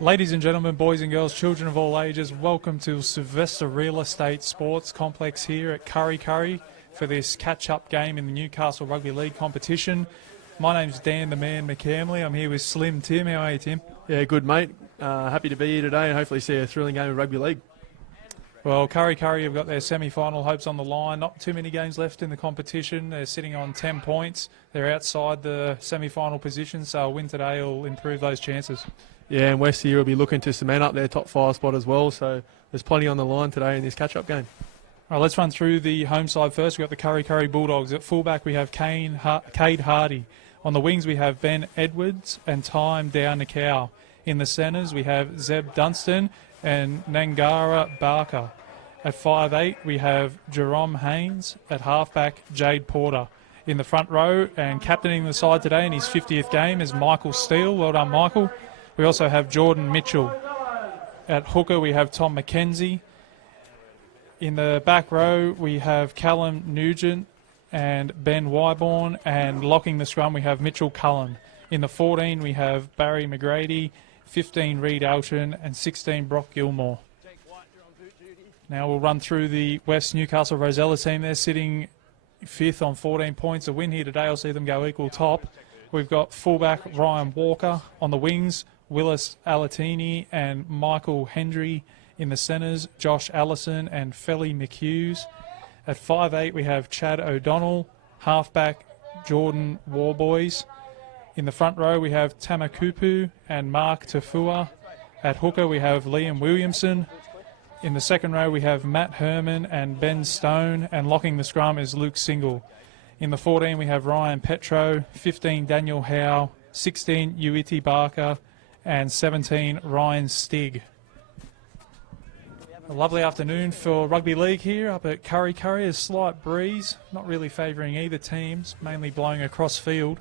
Ladies and gentlemen, boys and girls, children of all ages, welcome to Sylvester Real Estate Sports Complex here at Kurri for this catch-up game in the Newcastle Rugby League competition. My name's Dan the Man McCamley. I'm here with Slim Tim. How are you, Tim? Yeah, good, mate. Happy to be here today and hopefully see a thrilling game of rugby league. Well, Kurri have got their semi-final hopes on the line. Not too many games left in the competition. They're sitting on 10 points. They're outside the semi-final position, so a win today will improve those chances. Yeah, and West here will be looking to cement up their top 5 spot as well, so there's plenty on the line today in this catch-up game. All right, let's run through the home side first. We've got the Kurri Bulldogs. At fullback, we have Cade Hardy. On the wings, we have Ben Edwards and Time Down the Cow. In the centres, we have Zeb Dunstan and Nangara Barker. At 5'8", we have Jerome Haynes. At halfback, Jade Porter. In the front row and captaining the side today in his 50th game is Michael Steele. Well done, Michael. We also have Jordan Mitchell. At hooker, we have Tom McKenzie. In the back row, we have Callum Nugent and Ben Wyborn. And locking the scrum, we have Mitchell Cullen. In the 14, we have Barry McGrady, 15 Reed Elton, and 16 Brock Gilmore. Now we'll run through the West Newcastle Rosellas team. They're sitting 5th on 14 points. A win here today will see them go equal top. We've got fullback Ryan Walker. On the wings, Willis Alatini and Michael Hendry. In the centres, Josh Allison and Felly McHughes. At 5'8", we have Chad O'Donnell. Halfback, Jordan Warboys. In the front row, we have Tamakupu and Mark Tafua. At hooker, we have Liam Williamson. In the second row, we have Matt Herman and Ben Stone. And locking the scrum is Luke Single. In the 14, we have Ryan Petro. 15, Daniel Howe. 16, Uiti Barker. And 17, Ryan Stig. A lovely afternoon for rugby league here up at Kurri. A slight breeze, not really favouring either teams, mainly blowing across field.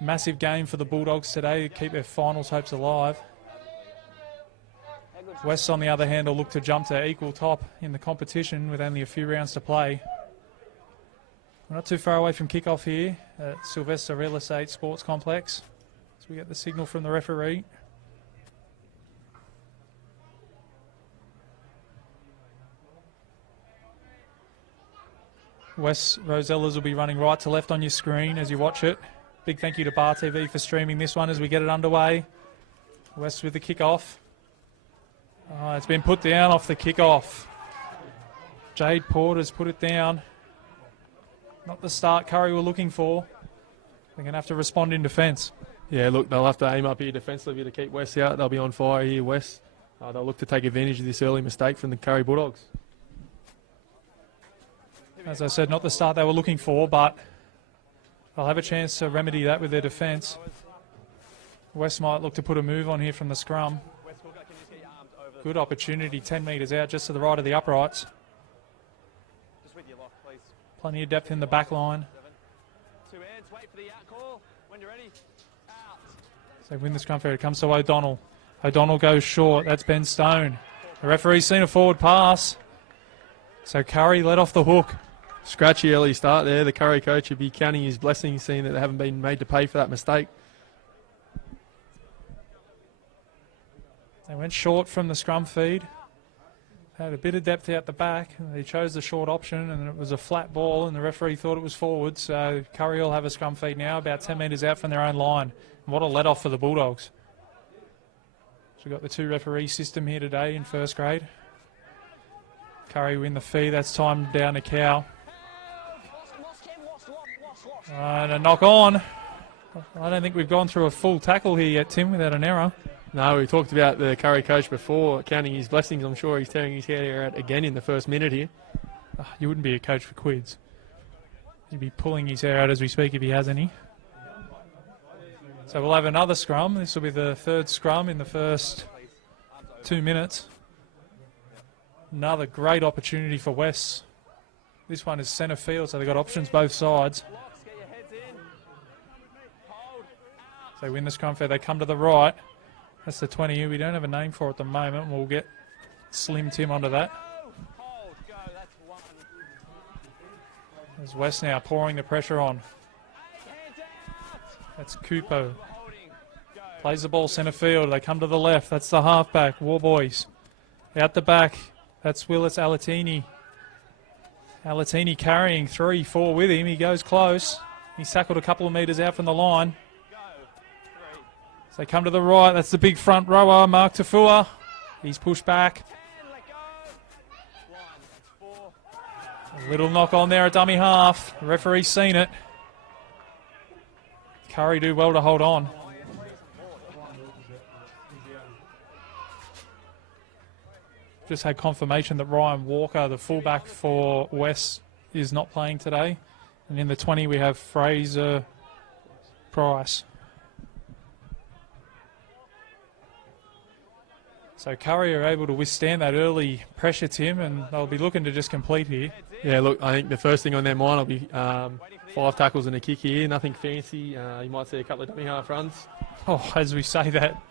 Massive game for the Bulldogs today to keep their finals hopes alive. West, on the other hand, will look to jump to equal top in the competition with only a few rounds to play. We're not too far away from kickoff here at Sylvester Real Estate Sports Complex. So we get the signal from the referee. West Rosellas will be running right to left on your screen as you watch it. Big thank you to Bar TV for streaming this one as we get it underway. West with the kick-off. It's been put down off the kick-off. Jade Porter's put it down. Not the start Kurri were looking for. They're going to have to respond in defence. Yeah, look, they'll have to aim up here defensively to keep West out. They'll be on fire here, West. They'll look to take advantage of this early mistake from the Kurri Bulldogs. As I said, not the start they were looking for, but they'll have a chance to remedy that with their defence. West might look to put a move on here from the scrum. Good opportunity, 10 metres out, just to the right of the uprights. Plenty of depth in the back line. So win the scrum fair. It comes to O'Donnell. O'Donnell goes short. That's Ben Stone. The referee's seen a forward pass. So Kurri let off the hook. Scratchy early start there. The Kurri coach would be counting his blessings, seeing that they haven't been made to pay for that mistake. They went short from the scrum feed. Had a bit of depth out the back. They chose the short option, and it was a flat ball, and the referee thought it was forward. So Kurri will have a scrum feed now, about 10 metres out from their own line. And what a let-off for the Bulldogs. So we've got the 2 referee system here today in first grade. Kurri win the feed. That's Time Down the Cow. And a knock on. I don't think we've gone through a full tackle here yet, Tim, without an error. No, we talked about the Kurri coach before, counting his blessings. I'm sure he's tearing his hair out again in the first minute here. You wouldn't be a coach for quids. He'd be pulling his hair out as we speak if he has any. So we'll have another scrum. This will be the 3rd scrum in the first 2 minutes. Another great opportunity for West. This one is centre field, so they've got options both sides. So they win the scrum fair. They come to the right. That's the 20 we don't have a name for at the moment. We'll get Slim Tim onto that. There's West now pouring the pressure on. That's Kupo. Plays the ball centre field. They come to the left. That's the halfback. War Boys. Out the back. That's Willis Alatini. Alatini carrying 3-4 with him. He goes close. He's tackled a couple of metres out from the line. So they come to the right. That's the big front rower, Mark Tafua. He's pushed back. A little knock on there at dummy half. The referee's seen it. Kurri do well to hold on. Just had confirmation that Ryan Walker, the fullback for West, is not playing today. And in the 20 we have Fraser Price. So Kurri are able to withstand that early pressure, Tim, and they'll be looking to just complete here. Yeah, look, I think the first thing on their mind will be 5 tackles and a kick here. Nothing fancy. You might see a couple of dummy half runs. Oh, as we say that,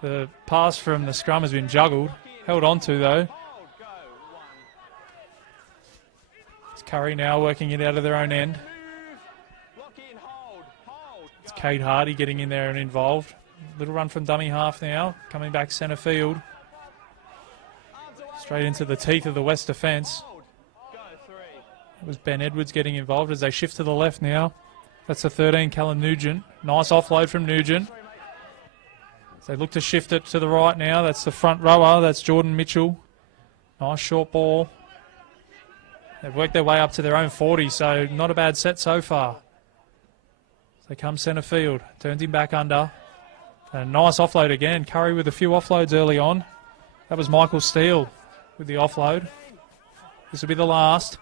the pass from the scrum has been juggled. Held on to, though. It's Kurri now working it out of their own end. It's Cade Hardy getting in there and involved. Little run from dummy half now. Coming back centre field. Straight into the teeth of the West defence. It was Ben Edwards getting involved as they shift to the left now. That's the 13, Callum Nugent. Nice offload from Nugent. They look to shift it to the right now. That's the front rower. That's Jordan Mitchell. Nice short ball. They've worked their way up to their own 40, so not a bad set so far. They come centre field. Turns him back under. And a nice offload again. Kurri with a few offloads early on. That was Michael Steele with the offload. This will be the last.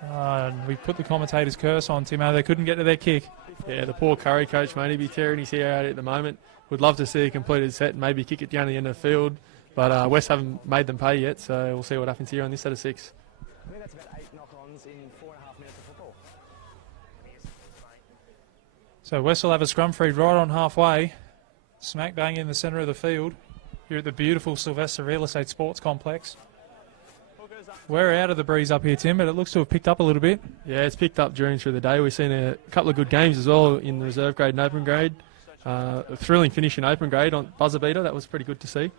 And we put the commentator's curse on, Timo. They couldn't get to their kick. Yeah, the poor Kurri coach, mate. He'd be tearing his hair out at the moment. Would love to see a completed set and maybe kick it down the end of the field. But West haven't made them pay yet, so we'll see what happens here on this set of 6. I think that's about 8 knock-ons in 4.5 minutes of football. So West will have a scrum freed right on halfway. Smack bang in the centre of the field. Here at the beautiful Sylvester Real Estate Sports Complex. We're out of the breeze up here, Tim, but it looks to have picked up a little bit. Yeah, it's picked up through the day. We've seen a couple of good games as well in the reserve grade and open grade. A thrilling finish in open grade on buzzer beater. That was pretty good to see.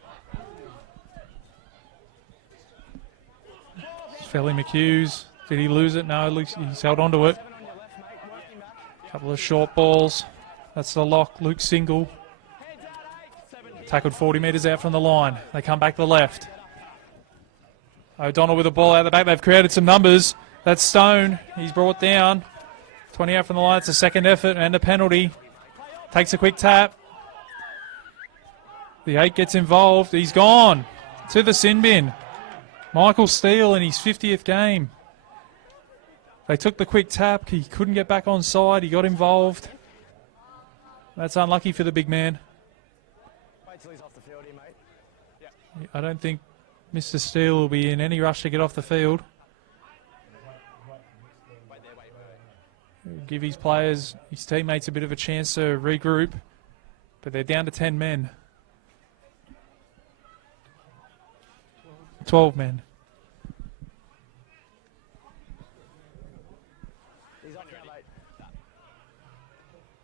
Felly McHughes. Did he lose it? No, he's held on to it. Couple of short balls. That's the lock. Luke Single. Tackled 40 metres out from the line. They come back to the left. O'Donnell with the ball out the back. They've created some numbers. That's Stone. He's brought down. 20 out from the line. It's a second effort and a penalty. Takes a quick tap. The 8 gets involved. He's gone to the sin bin. Michael Steele in his 50th game. They took the quick tap. He couldn't get back on side. He got involved. That's unlucky for the big man. Wait till he's off the field here, mate. I don't think Mr. Steele will be in any rush to get off the field. Give his players, his teammates a bit of a chance to regroup, but they're down to 10 men. 12 men. He's off now, mate.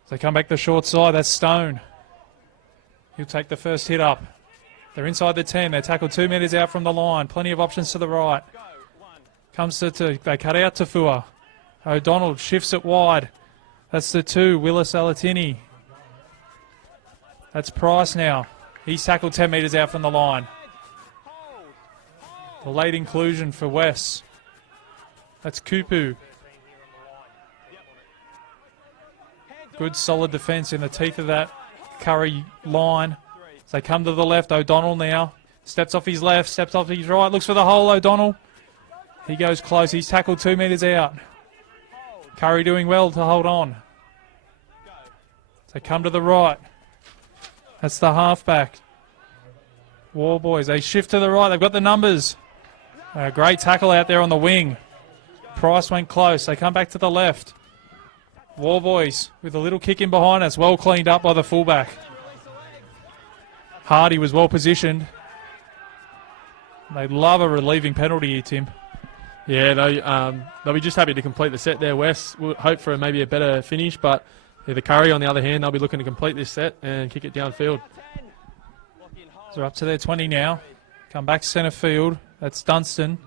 So they come back the short side. That's Stone. He'll take the first hit up. They're inside the 10. They're tackled 2 metres out from the line. Plenty of options to the right. Comes to they cut out to Fua. O'Donnell shifts it wide. That's the 2, Willis Alatini. That's Price now. He's tackled 10 metres out from the line. The late inclusion for West. That's Kupu. Good solid defence in the teeth of that Kurri line. As they come to the left, O'Donnell now. Steps off his left, steps off his right. Looks for the hole, O'Donnell. He goes close. He's tackled 2 metres out. Kurri doing well to hold on. They come to the right. That's the halfback. War Boys. They shift to the right. They've got the numbers. A great tackle out there on the wing. Price went close. They come back to the left. War Boys with a little kick in behind us. Well cleaned up by the fullback. Hardy was well positioned. They love a relieving penalty here, Tim. Yeah, they'll be just happy to complete the set there, West. We'll hope for maybe a better finish, but The Kurri, on the other hand, they'll be looking to complete this set and kick it downfield. So they're up to their 20 now. Come back to centre field. That's Dunstan.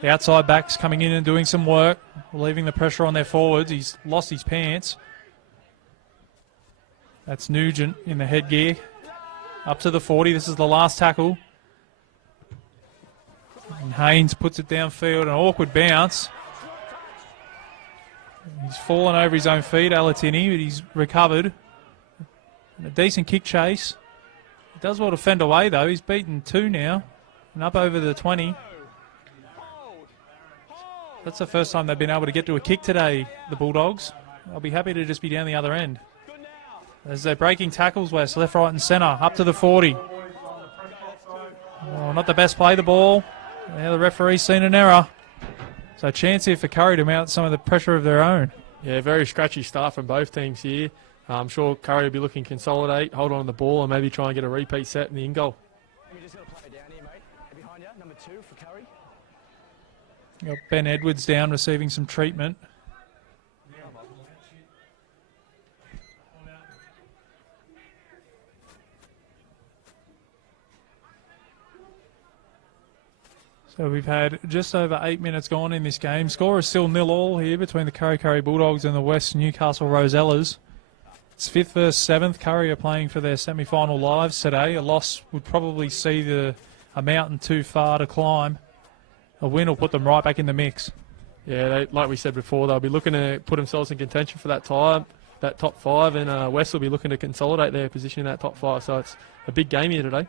The outside back's coming in and doing some work, relieving the pressure on their forwards. He's lost his pants. That's Nugent in the headgear. Up to the 40. This is the last tackle. And Haynes puts it downfield. An awkward bounce. He's fallen over his own feet, Alatini, but he's recovered. And a decent kick chase. He does well to fend away, though. He's beaten 2 now and up over the 20. That's the first time they've been able to get to a kick today, the Bulldogs. I'll be happy to just be down the other end. As they're breaking tackles, West, left, right and centre, up to the 40. Oh, not the best play, the ball. Now the referee's seen an error. So a chance here for Kurri to mount some of the pressure of their own. Yeah, very scratchy start from both teams here. I'm sure Kurri will be looking to consolidate, hold on to the ball, and maybe try and get a repeat set in the in-goal. You're just going to play it down here, mate. Behind you, number 2 for Kurri. Got Ben Edwards down receiving some treatment. So we've had just over 8 minutes gone in this game. Score is still 0-0 here between the Kurri Bulldogs and the West Newcastle Rosellas. It's 5th versus 7th. Kurri are playing for their semi-final lives today. A loss would probably see a mountain too far to climb. A win will put them right back in the mix. Yeah, like we said before, they'll be looking to put themselves in contention for that top 5, and West will be looking to consolidate their position in that top 5. So it's a big game here today.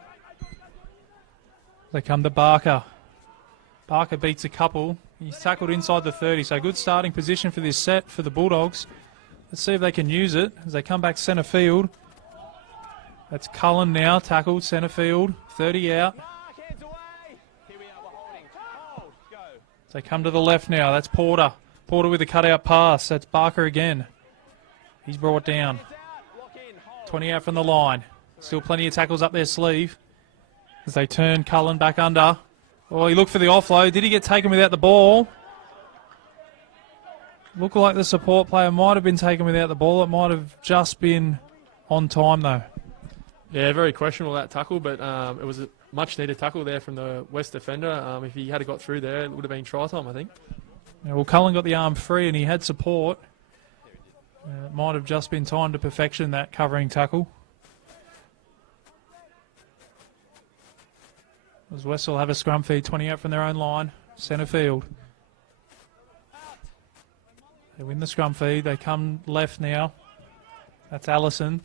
They come to Barker. Barker beats a couple. He's tackled inside the 30, so good starting position for this set for the Bulldogs. Let's see if they can use it as they come back centre field. That's Cullen now, tackled centre field, 30 out. As they come to the left now, that's Porter. Porter with a cutout pass, that's Barker again. He's brought down. 20 out from the line. Still plenty of tackles up their sleeve as they turn Cullen back under. Oh, he looked for the offload. Did he get taken without the ball? Looked like the support player might have been taken without the ball. It might have just been on time, though. Yeah, very questionable that tackle, but it was a much-needed tackle there from the West defender. If he had got through there, it would have been try time, I think. Yeah, well, Cullen got the arm free and he had support. It might have just been timed to perfection, that covering tackle. As West will have a scrum feed, 20 out from their own line, centre field. They win the scrum feed. They come left now. That's Allison.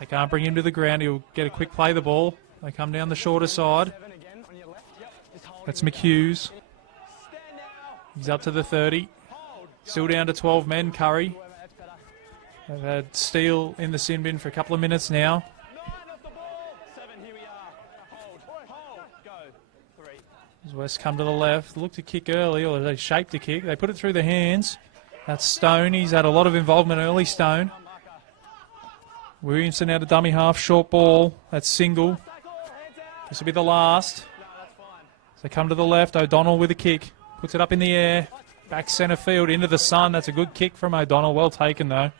They can't bring him to the ground. He'll get a quick play the ball. They come down the shorter side. That's McHughes. He's up to the 30. Still down to 12 men, Kurri. They've had Steele in the sin bin for a couple of minutes now. As West come to the left, look to kick early, or they shape to kick. They put it through the hands. That's Stone. He's had a lot of involvement early, Stone. Williamson out of dummy half, short ball. That's single. This will be the last. So they come to the left. O'Donnell with a kick. Puts it up in the air. Back centre field into the sun. That's a good kick from O'Donnell. Well taken, though.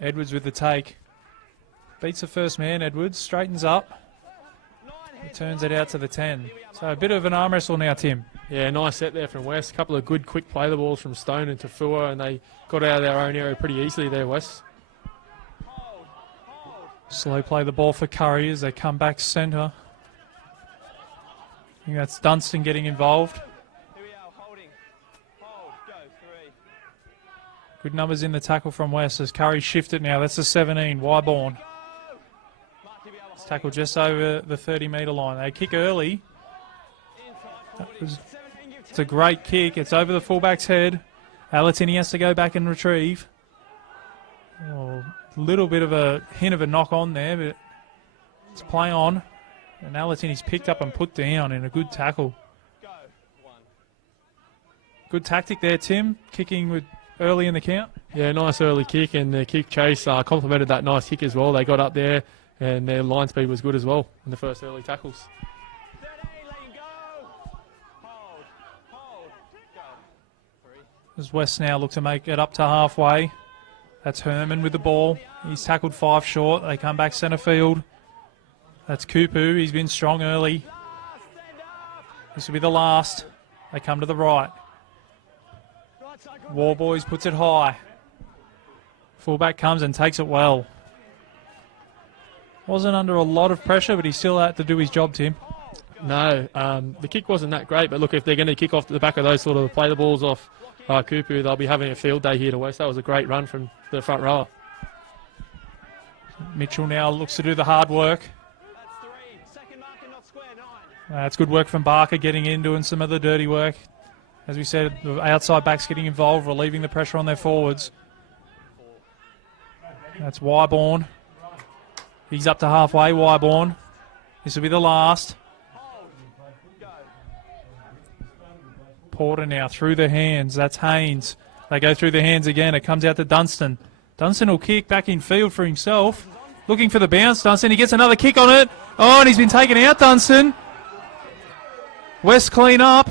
Edwards with the take. Beats the first man, Edwards. Straightens up. He turns it out to the 10. So a bit of an arm wrestle now, Tim. Yeah, nice set there from West. A couple of good quick play the balls from Stone and Tafua, and they got out of their own area pretty easily there, West. Slow play the ball for Kurri as they come back centre. I think that's Dunstan getting involved. Good numbers in the tackle from West as Kurri shift it now. That's the 17, Wyborn. It's tackled just over the 30-metre line. They kick early. It's a great kick. It's over the fullback's head. Alatini has to go back and retrieve. Oh, a little bit of a hint of a knock on there, but it's play on. And Alatini's picked up and put down in a good tackle. Good tactic there, Tim. Kicking with early in the count. Yeah, nice early kick, and the kick chase complemented that nice kick as well. They got up there, and their line speed was good as well in the first early tackles. As West now look to make it up to halfway. That's Herman with the ball. He's tackled 5 short. They come back centre field. That's Kupu. He's been strong early. This will be the last. They come to the right. Warboys puts it high. Fullback comes and takes it well. Wasn't under a lot of pressure, but he still had to do his job, Tim. No, the kick wasn't that great, but look, if they're going to kick off the back of those sort of play the balls off Kupu, they'll be having a field day here to West. That was a great run from the front rower. Mitchell now looks to do the hard work. That's good work from Barker getting in, doing some of the dirty work. As we said, the outside backs getting involved, relieving the pressure on their forwards. That's Wyborn. He's up to halfway, Wyborn. This will be the last. Porter now through the hands. That's Haynes. They go through the hands again. It comes out to Dunstan. Dunstan will kick back in field for himself. Looking for the bounce, Dunstan. He gets another kick on it. Oh, and he's been taken out, Dunstan. West clean up.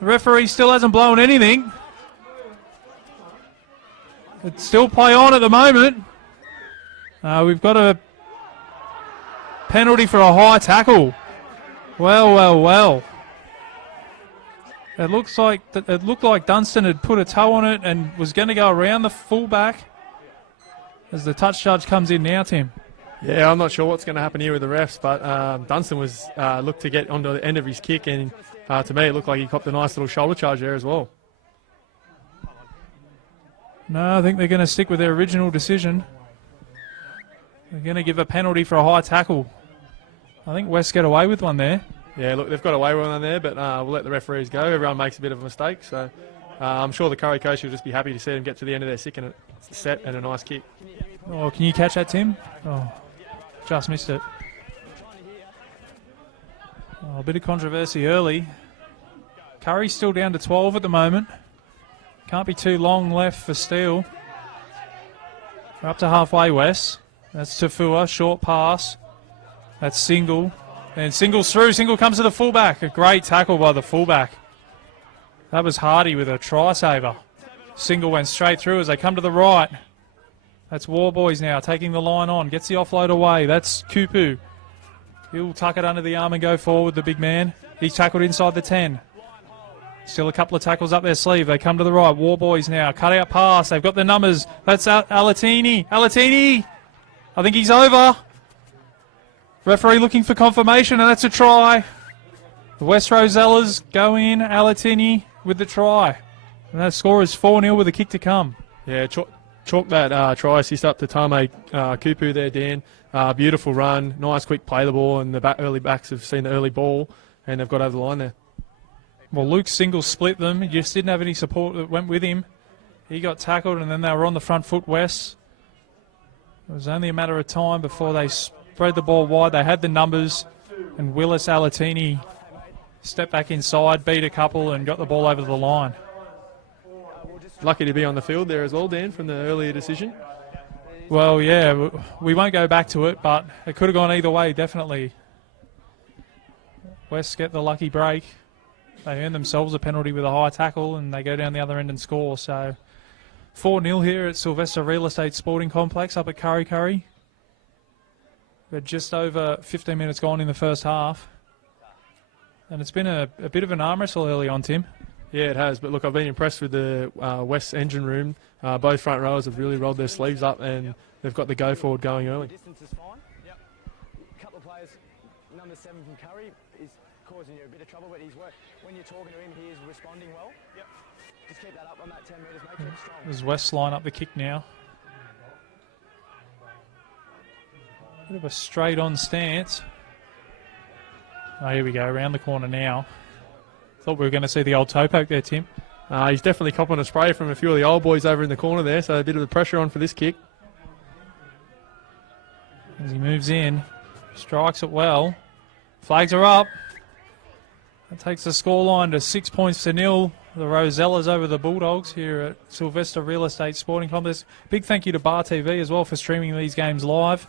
The referee still hasn't blown anything. It's still play on at the moment. We've got a penalty for a high tackle. Well. It looked like Dunstan had put a toe on it and was going to go around the fullback. As the touch judge comes in now, Tim. Yeah, I'm not sure what's going to happen here with the refs, but Dunstan was looked to get onto the end of his kick, and to me it looked like he copped a nice little shoulder charge there as well. No, I think they're going to stick with their original decision. They're going to give a penalty for a high tackle. I think West get away with one there. Yeah, look, they've got away with one there, but we'll let the referees go. Everyone makes a bit of a mistake, so I'm sure the Kurri coach will just be happy to see them get to the end of their set and a nice kick. Oh, can you catch that, Tim? Oh, just missed it. Oh, a bit of controversy early. Kurri's still down to 12 at the moment. Can't be too long left for Steele. We're up to halfway, West. That's Tafua, short pass. That's Single. And Single's through. Single comes to the fullback. A great tackle by the fullback. That was Hardy with a try saver. Single went straight through as they come to the right. That's Warboys now taking the line on. Gets the offload away. That's Kupu. He'll tuck it under the arm and go forward, the big man. He's tackled inside the 10. Still a couple of tackles up their sleeve. They come to the right. Warboys now. Cut out pass. They've got the numbers. That's Alatini. Alatini! I think he's over. Referee looking for confirmation, and that's a try. The West Rosellas go in. Alatini with the try. And that score is 4-0 with a kick to come. Yeah, chalk that try assist up to Tame Kupu there, Dan. Beautiful run. Nice quick play the ball, and the early backs have seen the early ball, and they've got over the line there. Well, Luke Single split them. He just didn't have any support that went with him. He got tackled, and then they were on the front foot, West. It was only a matter of time before they spread the ball wide. They had the numbers, and Willis Alatini stepped back inside, beat a couple, and got the ball over the line. Lucky to be on the field there as well, Dan, from the earlier decision. Well, yeah, we won't go back to it, but it could have gone either way, definitely. West get the lucky break. They earn themselves a penalty with a high tackle, and they go down the other end and score. So 4-0 here at Sylvester Real Estate Sporting Complex up at Kurri. We're just over 15 minutes gone in the first half. And it's been a bit of an arm wrestle early on, Tim. Yeah, it has. But look, I've been impressed with the West engine room. Both front rowers have really rolled their sleeves up, and they've got the go forward going early. Distance is fine. Yep. A couple of players. Number 7 from Kurri is causing you a bit of trouble, but when you're talking to him, he is responding well. Yep. Just keep that up on that 10 metres, make it strong. As West line up the kick now. Bit of a straight on stance. Oh, here we go, around the corner now. Thought we were going to see the old toe poke there, Tim. He's definitely copping a spray from a few of the old boys over in the corner there, so a bit of the pressure on for this kick. As he moves in, strikes it well. Flags are up. That takes the scoreline to 6-0. The Rosellas over the Bulldogs here at Sylvester Real Estate Sporting Complex. Big thank you to Bar TV as well for streaming these games live.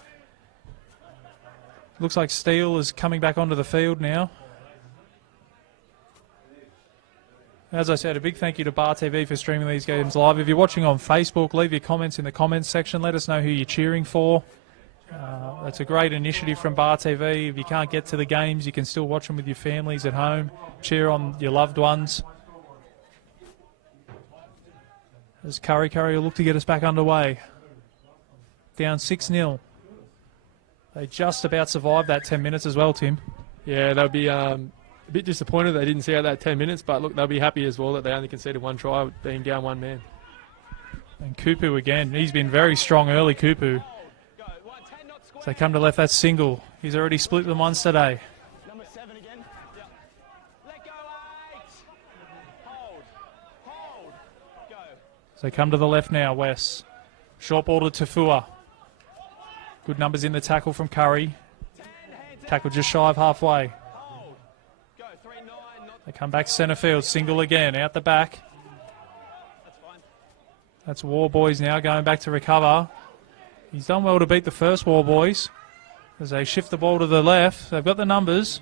Looks like Steele is coming back onto the field now. As I said, a big thank you to Bar TV for streaming these games live. If you're watching on Facebook, leave your comments in the comments section. Let us know who you're cheering for. That's a great initiative from Bar TV. If you can't get to the games, you can still watch them with your families at home. Cheer on your loved ones. As Kurri will look to get us back underway. Down 6-0. They just about survived that 10 minutes as well, Tim. Yeah, they'll be a bit disappointed they didn't see out that 10 minutes, but look, they'll be happy as well that they only conceded one try, being down one man. And Kupu again. He's been very strong early, Kupu. As they come to left, that's single. He's already split them once today. Number 7 again. Yeah. Let go, 8. Hold. Go. As they come to the left now, Wes. Short ball to Tafua. Good numbers in the tackle from Kurri. Tackle just shy of halfway. Go. 3-9. They come back centre field. Single again. Out the back. That's fine. That's War Boys now going back to recover. He's done well to beat the first War Boys. As they shift the ball to the left. They've got the numbers.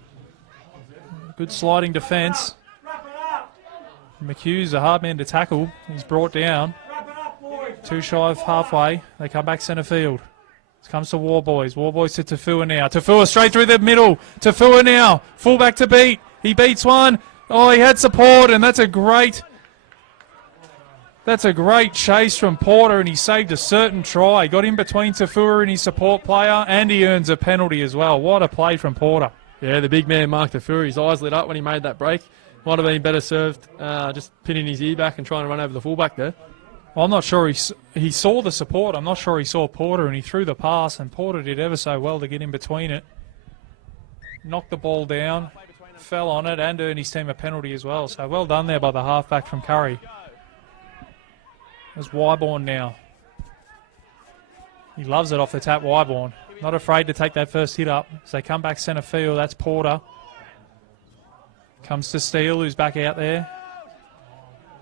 Good sliding defence. McHugh's a hard man to tackle. He's brought down. Too shy of halfway. They come back centre field. It comes to War Boys. War Boys to Tafua now. Tafua straight through the middle. Tafua now. Fullback to beat. He beats one. Oh, he had support, and that's a great chase from Porter, and he saved a certain try. Got in between Tafua and his support player, and he earns a penalty as well. What a play from Porter. Yeah, the big man, Mark Tafua, his eyes lit up when he made that break. Might have been better served just pinning his ear back and trying to run over the fullback there. Well, I'm not sure he saw the support. I'm not sure he saw Porter, and he threw the pass, and Porter did ever so well to get in between it. Knocked the ball down, fell on it, and earned his team a penalty as well. So well done there by the halfback from Kurri. There's Wyborn now. He loves it off the tap, Wyborn. Not afraid to take that first hit up. So they come back centre field. That's Porter. Comes to Steele, who's back out there.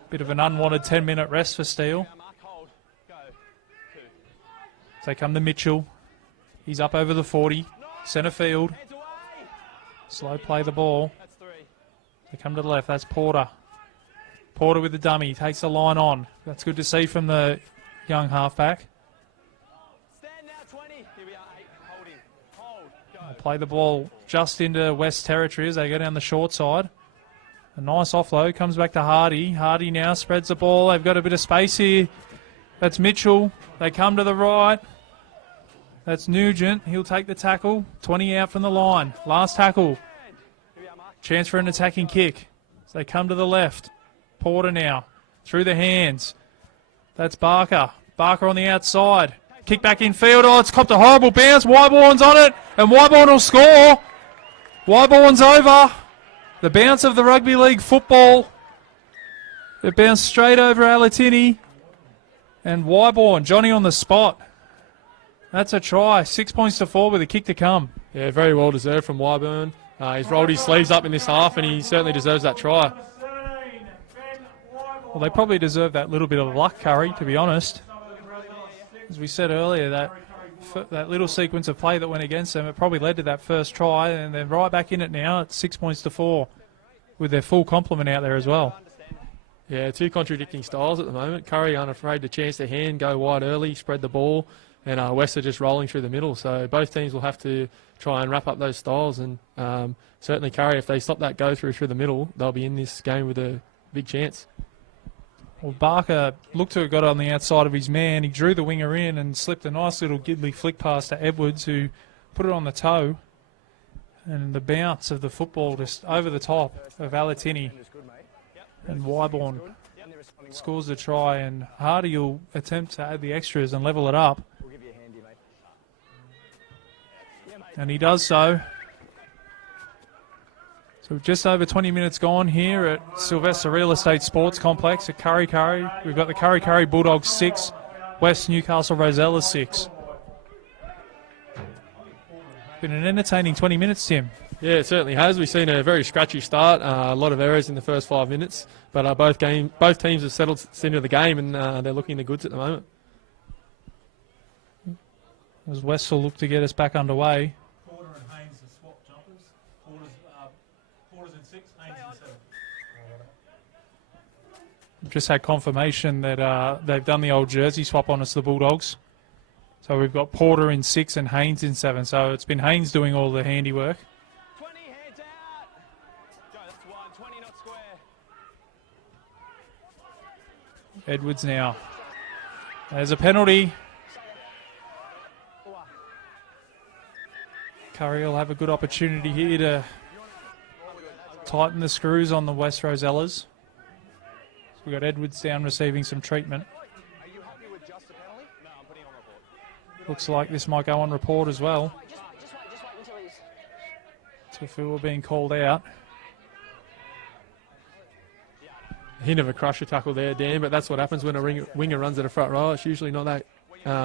Bit of an unwanted 10-minute rest for Steele. So they come to Mitchell. He's up over the 40. Centre field. Slow play the ball. They come to the left. That's Porter. Porter with the dummy. Takes the line on. That's good to see from the young halfback. They'll play the ball just into West Territory as they go down the short side. A nice offload. Comes back to Hardy. Hardy now spreads the ball. They've got a bit of space here. That's Mitchell. They come to the right. That's Nugent. He'll take the tackle. 20 out from the line. Last tackle. Chance for an attacking kick. So they come to the left. Porter now. Through the hands. That's Barker. Barker on the outside. Kick back in field. Oh, it's copped a horrible bounce. Wyborn's on it. And Wyborn will score. Wyborn's over. The bounce of the rugby league football. It bounced straight over Alatini. And Wyborn, Johnny on the spot. That's a try. 6 points to 4 with a kick to come. Yeah, very well deserved from Wyborn. He's rolled his sleeves up in this half, and he certainly deserves that try. Well, they probably deserve that little bit of luck, Kurri, to be honest. As we said earlier, that little sequence of play that went against them, it probably led to that first try, and they're right back in it now at 6 points to 4 with their full complement out there as well. Yeah, two contradicting styles at the moment. Kurri unafraid to chance their hand, go wide early, spread the ball, and West are just rolling through the middle. So both teams will have to try and wrap up those styles, and certainly Kurri, if they stop that go through the middle, they'll be in this game with a big chance. Well, Barker looked to have got on the outside of his man. He drew the winger in and slipped a nice little giddly flick pass to Edwards, who put it on the toe. And the bounce of the football just over the top of Alatini. And Wyborn scores the try, and Hardy will attempt to add the extras and level it up. And he does so. So just over 20 minutes gone here at Sylvester Real Estate Sports Complex at Kurri. We've got the Kurri Bulldogs 6, West Newcastle Rosellas 6. Been an entertaining 20 minutes, Tim. Yeah, it certainly has. We've seen a very scratchy start, a lot of errors in the first 5 minutes, but both teams have settled into the game, and they're looking the goods at the moment. As West will look to get us back underway. Porter and Haynes have swapped jumpers. Porter's in 6, Haynes in 7. just had confirmation that they've done the old jersey swap on us, the Bulldogs. So we've got Porter in 6 and Haynes in 7. So it's been Haynes doing all the handiwork. 20, hands out. Go, that's one. 20, not square. Edwards now. There's a penalty. Kurri will have a good opportunity here to tighten the screws on the West Rosellas. So we've got Edwards down receiving some treatment. Are you happy with just the penalty? No, I'm putting on report. Looks like this might go on report as well. Just wait until he's... Tafua being called out. Hint of a crusher tackle there, Dan, but that's what happens when a winger runs at a front row. It's usually not that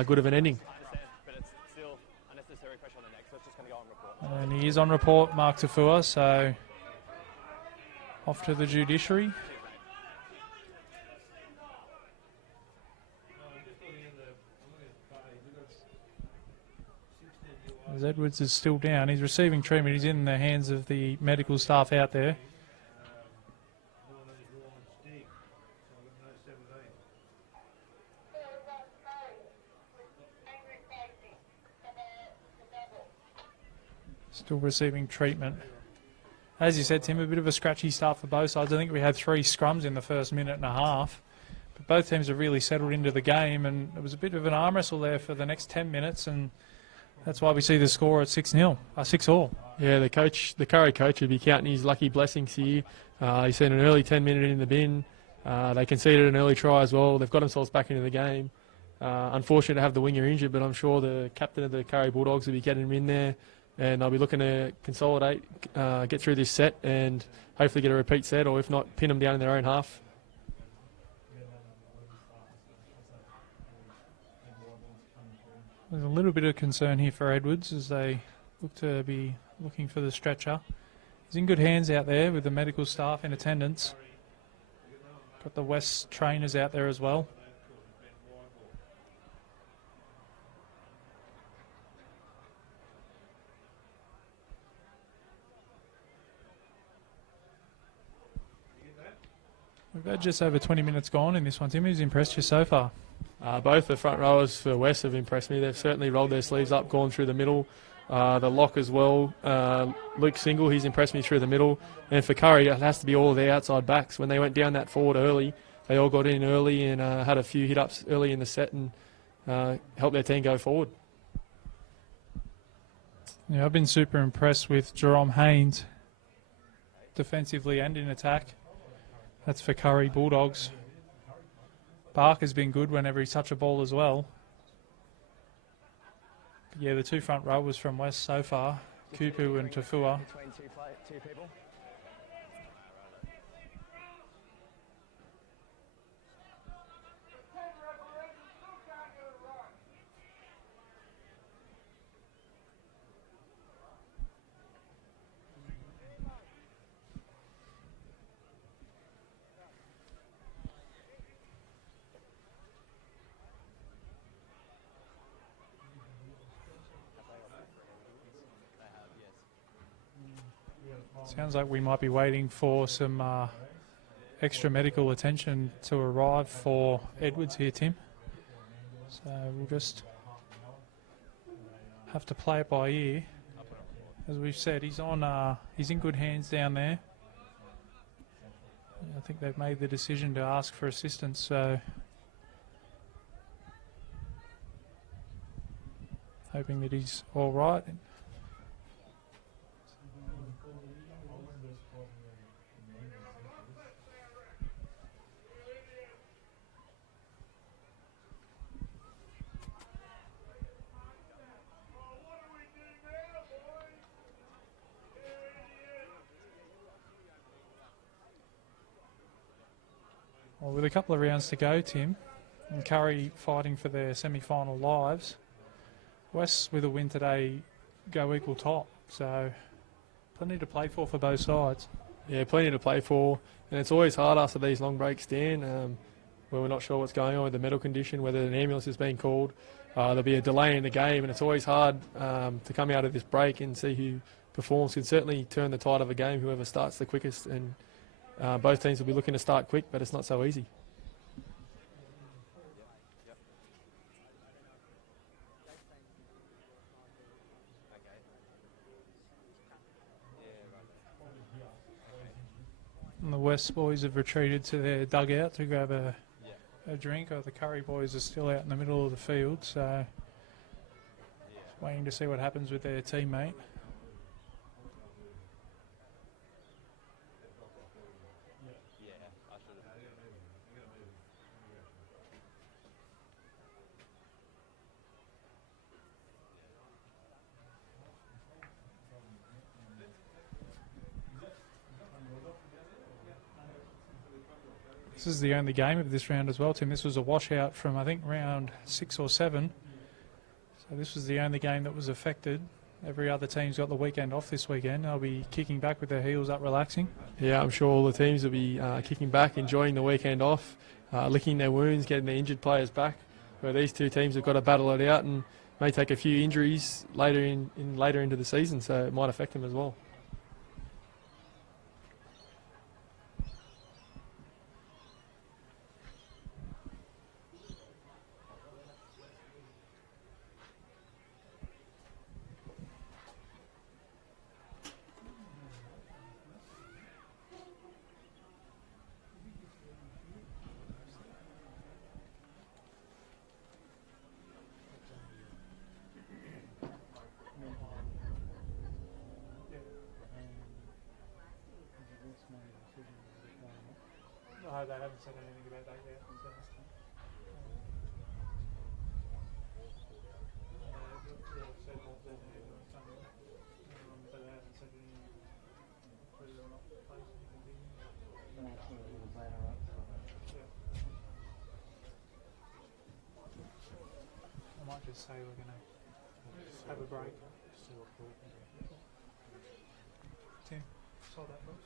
good of an ending. I understand, but it's still unnecessary pressure on the neck, so it's just going to go on report. And he is on report, Mark Tafua, so off to the judiciary. As Edwards is still down, he's receiving treatment. He's in the hands of the medical staff out there. Still receiving treatment. As you said, Tim, a bit of a scratchy start for both sides. I think we had 3 scrums in the first minute and a half. But both teams have really settled into the game, and it was a bit of an arm wrestle there for the next 10 minutes, and that's why we see the score at 6-all. Yeah, the Kurri coach would be counting his lucky blessings here. He's seen an early 10-minute in the bin. They conceded an early try as well. They've got themselves back into the game. Unfortunate to have the winger injured, but I'm sure the captain of the Kurri Bulldogs will be getting him in there, and they'll be looking to consolidate, get through this set, and hopefully get a repeat set, or if not, pin them down in their own half. There's a little bit of concern here for Edwards as they look to be looking for the stretcher. He's in good hands out there with the medical staff in attendance. Got the West trainers out there as well. We've had just over 20 minutes gone in this one. Tim, who's impressed you so far? Both the front rowers for West have impressed me. They've certainly rolled their sleeves up, gone through the middle. The lock as well. Luke Single, he's impressed me through the middle. And for Kurri, it has to be all of their outside backs. When they went down that forward early, they all got in early and had a few hit-ups early in the set and helped their team go forward. Yeah, I've been super impressed with Jerome Haynes, defensively and in attack. That's for Kurri Bulldogs. Barker's been good whenever he's touched a ball as well. But yeah, the 2 front rowers from West so far, Kupu and Tafua. Between two people. Sounds like we might be waiting for some extra medical attention to arrive for Edwards here, Tim. So we'll just have to play it by ear. As we've said, he's in good hands down there. I think they've made the decision to ask for assistance, so hoping that he's all right. Well, with a couple of rounds to go, Tim, and Kurri fighting for their semi-final lives, West with a win today go equal top, so plenty to play for both sides. Yeah, plenty to play for, and it's always hard after these long breaks, Dan, when we're not sure what's going on with the medical condition, whether an ambulance is being called. There'll be a delay in the game, and it's always hard to come out of this break and see who performs. Can certainly turn the tide of a game, whoever starts the quickest, and both teams will be looking to start quick, but it's not so easy. And the West boys have retreated to their dugout to grab a drink. The Kurri boys are still out in the middle of the field, so waiting to see what happens with their teammate. This is the only game of this round as well, Tim. This was a washout from, I think, round 6 or 7. So this was the only game that was affected. Every other team's got the weekend off this weekend. They'll be kicking back with their heels up, relaxing. Yeah, I'm sure all the teams will be kicking back, enjoying the weekend off, licking their wounds, getting their injured players back. Where these two teams have got to battle it out and may take a few injuries later into the season, so it might affect them as well. No, they haven't said anything about that yet. I might just say we're going to have a break. Tim, saw that, please.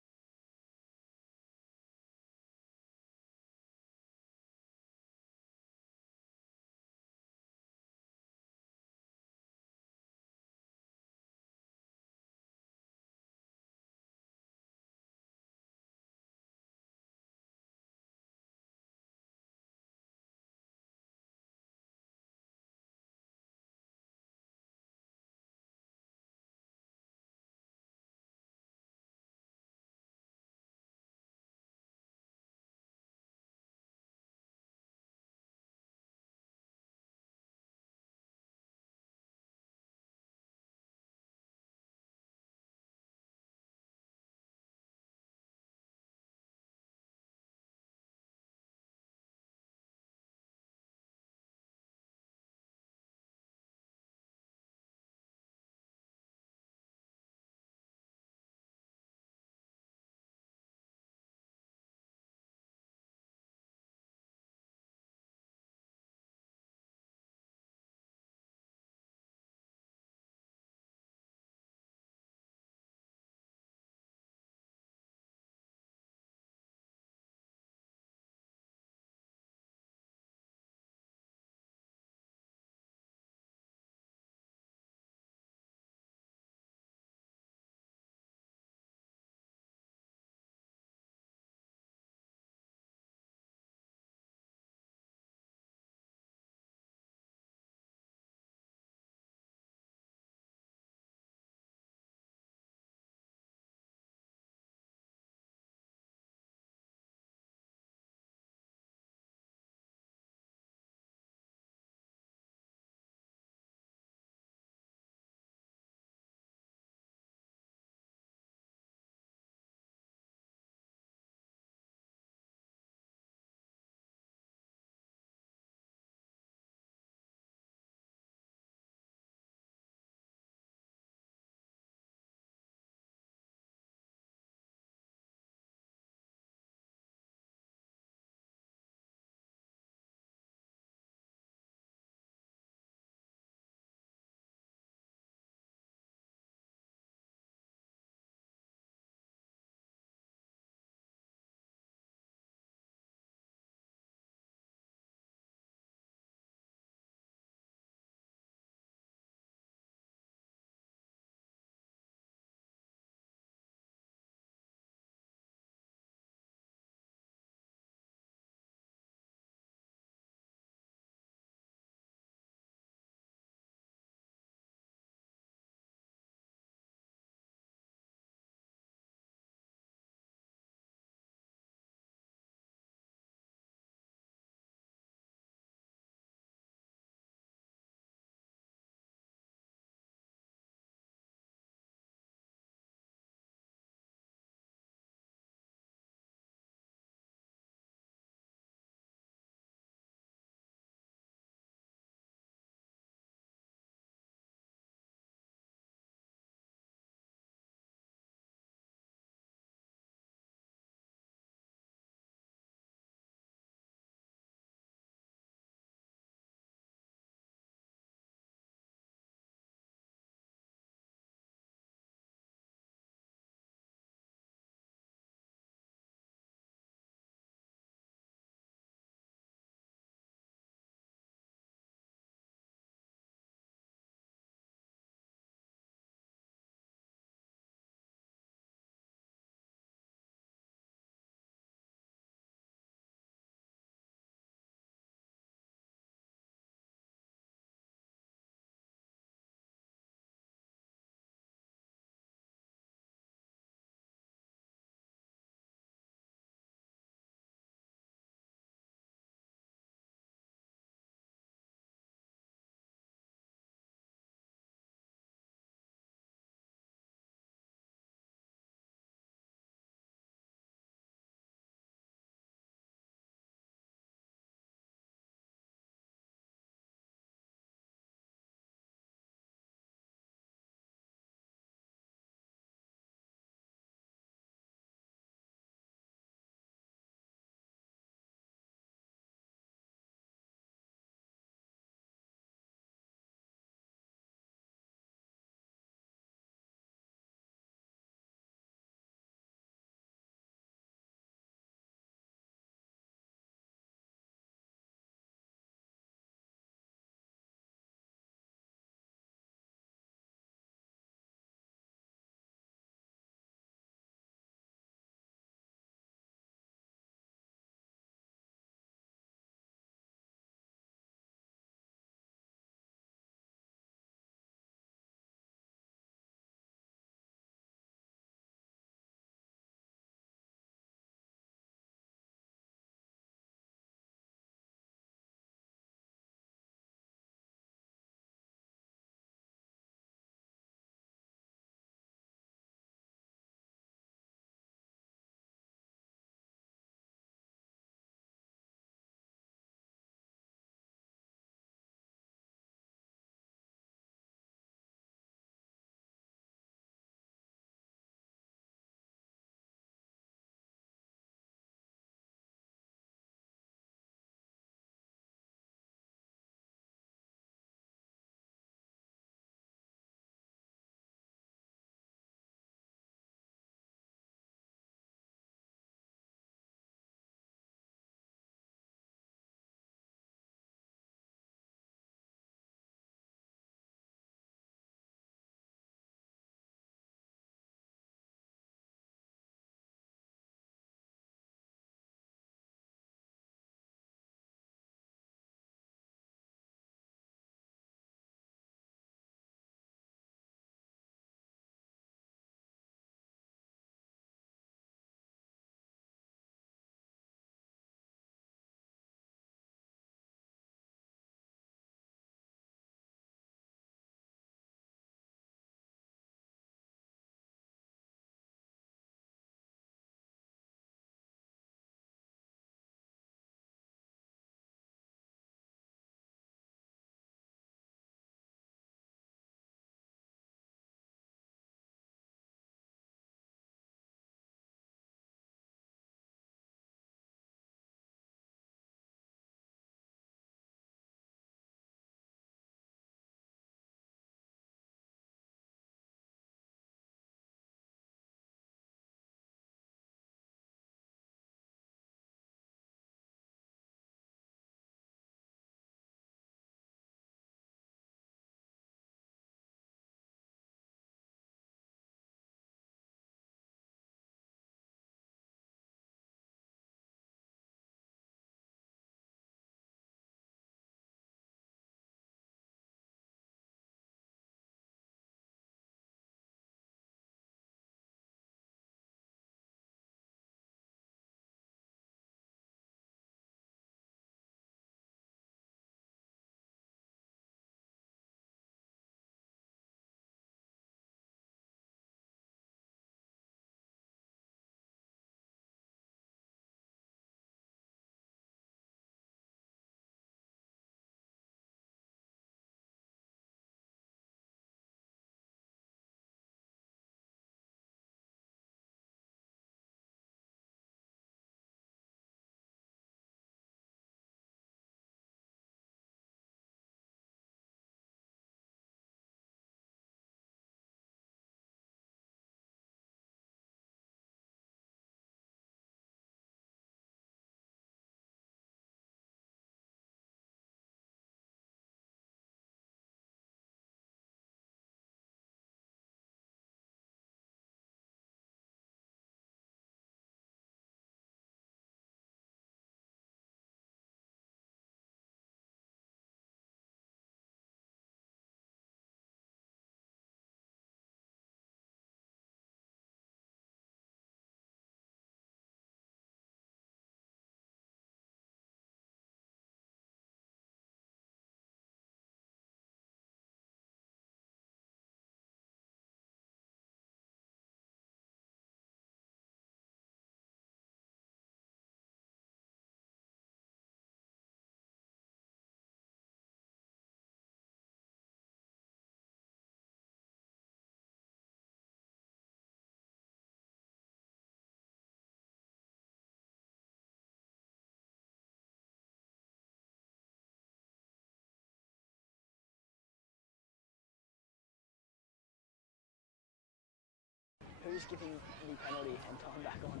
just give him the penalty and time back on.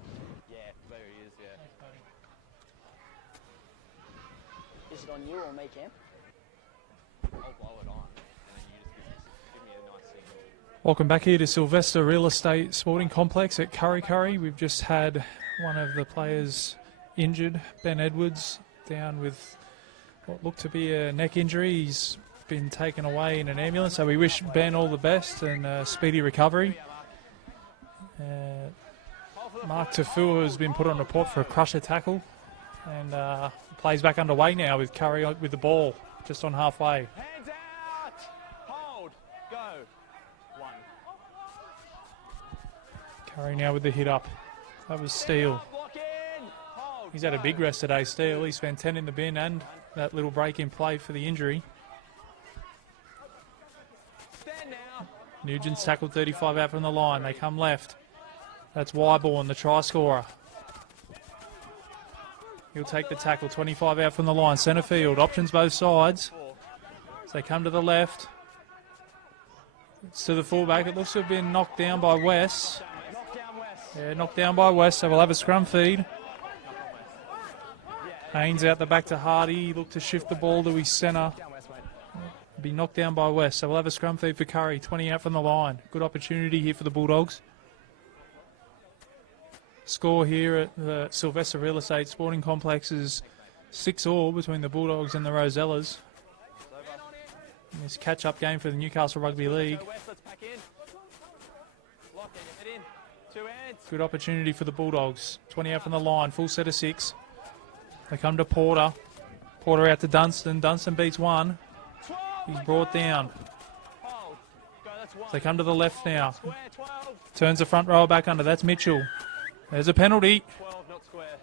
Yeah, there he is, yeah. Is it on you or me, Cam? I'll blow it on, and then you just give me a nice signal. Welcome back here to Sylvester Real Estate Sporting Complex at Kurri. We've just had one of the players injured, Ben Edwards, down with what looked to be a neck injury. He's been taken away in an ambulance, so we wish Ben all the best and speedy recovery. Mark Tafua has been put on report for a crusher tackle, and plays back underway now with Kurri with the ball just on halfway. Hands out! Hold! Go! 1. Kurri now with the hit up. That was Steele. Block in! Hold! He's had a big rest today, Steele. He spent 10 in the bin and that little break in play for the injury. Stand now! Nugent's tackled 35 out from the line. They come left. That's Wyborn, the try scorer. He'll take the tackle, 25 out from the line. Centre field, options both sides. So they come to the left. It's to the fullback. It looks to have been knocked down by West. Knock down West. Yeah, knocked down by West, so we'll have a scrum feed. Haynes out the back to Hardy. He looked to shift the ball to his centre. Down West, mate. Be knocked down by West, so we'll have a scrum feed for Kurri. 20 out from the line. Good opportunity here for the Bulldogs. Score here at the Sylvester Real Estate Sporting Complex is 6-all between the Bulldogs and the Rosellas. In this catch-up game for the Newcastle Rugby League. Go West, let's pack in. Lock in, head in. 2 hands. Good opportunity for the Bulldogs. 20 out from the line, full set of 6. They come to Porter. Porter out to Dunstan. Dunstan beats one. 12. He's brought down. Hold. Go, that's 1. So they come to the left now. Square, 12. Turns the front rower back under. That's Mitchell. There's a penalty. 12, not square.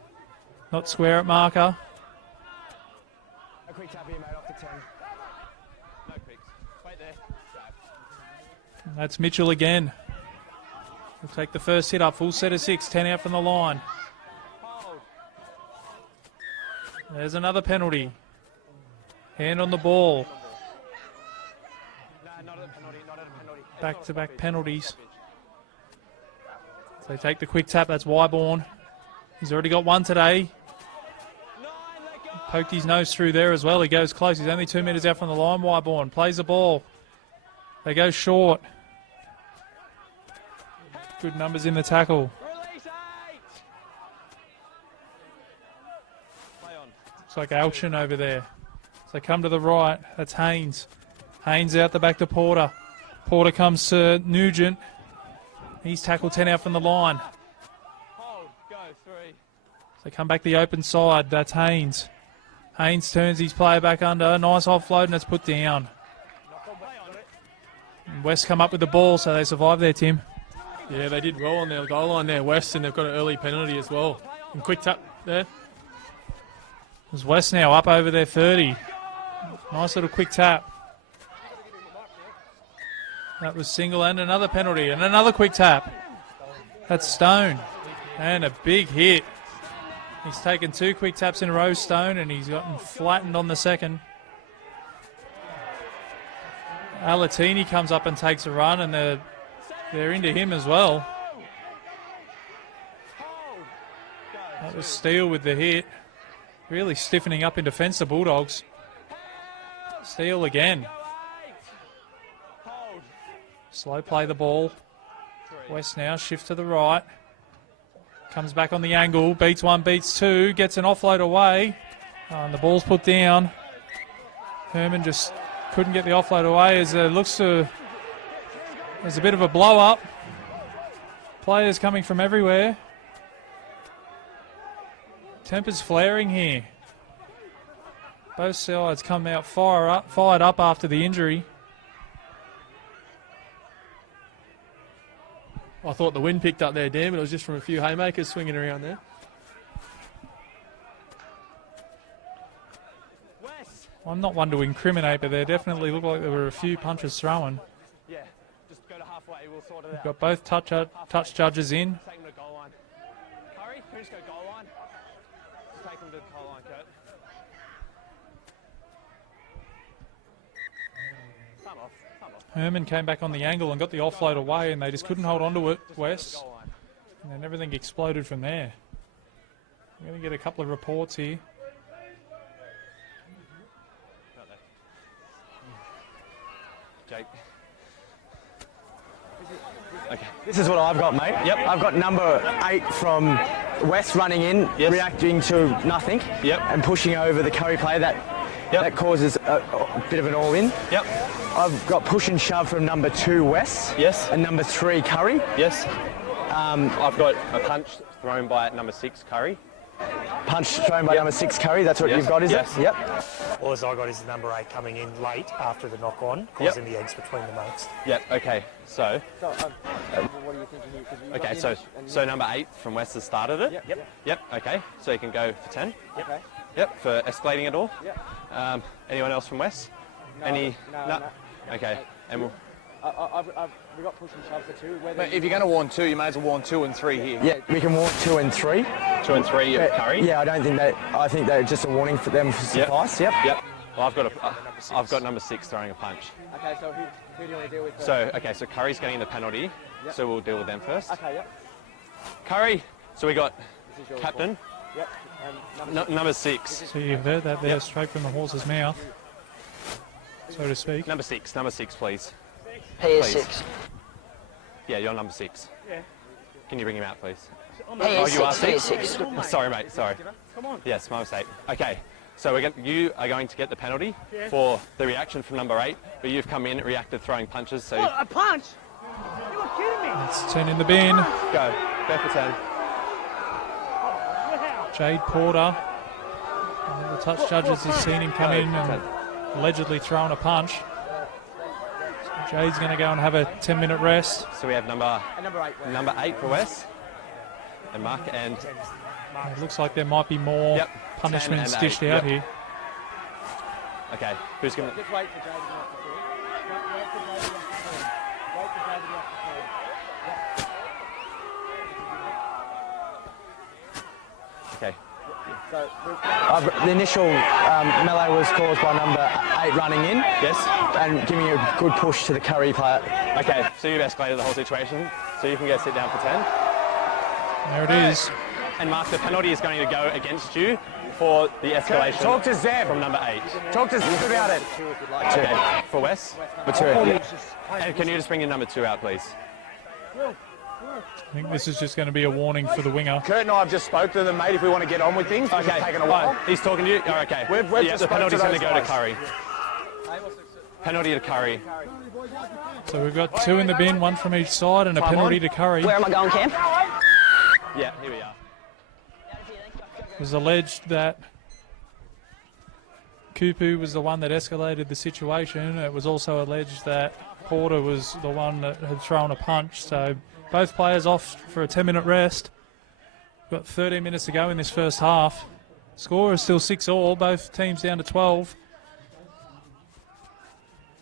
Not square at marker. A quick tap here, mate, off the 10. No quicks. Wait there. Go. That's Mitchell again. He'll take the first hit up. Full set of 6. 10 out from the line. Hold. There's another penalty. Hand on the ball. No, not at a penalty, not at a penalty. Back-to-back penalties. So they take the quick tap. That's Wyborn. He's already got one today. 9, let go. Poked his nose through there as well. He goes close. He's only 2 metres out from the line. Wyborn plays the ball. They go short. Good numbers in the tackle. Release 8. Play on. Looks like Alchin over there. So they come to the right. That's Haynes. Haynes out the back to Porter. Porter comes to Nugent. He's tackled 10 out from the line. Hold. Go. 3. So they come back the open side. That's Haynes. Haynes turns his player back under. Nice offload and it's put down. Play on it. And West come up with the ball, so they survive there, Tim. Yeah, they did well on their goal line there, West, and they've got an early penalty as well. And quick tap there. There's West now up over their 30. Nice little quick tap. That was single and another penalty and another quick tap. That's Stone. And a big hit. He's taken 2 quick taps in a row, Stone, and he's gotten flattened on the second. Alatini comes up and takes a run, and they're into him as well. Hold. Go. That was Steele with the hit. Really stiffening up in defence, the Bulldogs. Steele again. Go 8. Hold. Slow play the ball. 3. West now, shift to the right. Comes back on the angle, beats 1, beats 2, gets an offload away. And the ball's put down. Herman just couldn't get the offload away as it looks to... There's a bit of a blow-up. Players coming from everywhere. Tempers flaring here. Both sides come out fired up after the injury. I thought the wind picked up there, Dan, but it was just from a few haymakers swinging around there. West. I'm not one to incriminate, but there definitely looked like there were a few punches thrown. Yeah. Just go to halfway. We'll sort it out. Got both touch judges in. Take him to goal line. Kurri, can we just go goal line? Just take him to goal line, Kurt. Come Herman came back on the angle and got the offload away, and they just couldn't hold on to it, West. And then everything exploded from there. We're going to get a couple of reports here. Jake. Okay. This is what I've got, mate. Yep. I've got number 8 from West running in, reacting to nothing, and pushing over the Kurri player. That causes a bit of an all-in. Yep. I've got push and shove from number 2 West. Yes. And number 3 Kurri. Yes. I've got a punch thrown by number 6 Kurri. Punch thrown by number 6 Kurri. That's what you've got, is it? Yep. All I got is the number 8 coming in late after the knock-on, causing the eggs between the mates. Yep. Okay. So. What are you thinking here? Okay. So number 8 from West has started it. Yep. Okay. So you can go for 10. Yep. Okay. Yep. For escalating it all. Yep. Anyone else from West? No. Okay. And we'll. We've got push and shove for 2. But if you're going to warn 2, you may as well warn 2 and 3 here. Yeah, we can warn 2 and 3. 2 and 3 of Kurri. Yeah, I don't think that. I think they're just a warning for them for suffice. Yep. Well, I've got number 6 throwing a punch. Okay, so who do you want to deal with first? So Curry's getting the penalty. Yep. So we'll deal with them first. Okay. Yep. Kurri. So we got captain. Yep. Number 6. So you've heard that there straight from the horse's mouth, so to speak. Number 6, please. He is 6. Yeah, you're number 6. Yeah. Can you bring him out, please? He is you are 6. 6? Sorry, mate, sorry. Come on. Yes, my mistake. Okay, so you are going to get the penalty for the reaction from number 8, but you've come in, reacted, throwing punches, so... What, a punch? You were kidding me. Let's turn in the bin. Go for 10. Jade Porter, one of the touch judges, has seen him come in and allegedly thrown a punch. So Jade's going to go and have a 10-minute rest. So we have number 8 for West. And Mark and... It looks like there might be more punishments dished out here. Okay, who's going to... Just wait for Jade to get off the field. Wait for Jade to get off the field. Wait for Jade to get off the field. Okay. So the initial melee was caused by number 8 running in. Yes. And giving a good push to the Kurri player. Okay, so you've escalated the whole situation, so you can go sit down for 10. There it is. And Mark, the penalty is going to go against you for the escalation. Talk to Zeb from number 8. Talk to Zeb about it. Okay, for Wes. Number 2. And can you just bring your number 2 out, please? I think this is just going to be a warning for the winger. Kurt and I have just spoke to them, mate, if we want to get on with things. Okay, it's taken a while. He's talking to you? Oh, okay. The penalty's going to go to Kurri. Penalty to Kurri. So we've got 2 in the bin, 1 from each side, and a penalty to Kurri. Where am I going, Cam? Yeah, here we are. It was alleged that Kupu was the one that escalated the situation. It was also alleged that Porter was the one that had thrown a punch. So both players off for a 10-minute rest. We've got 13 minutes to go in this first half. Score is still 6-all, both teams down to 12.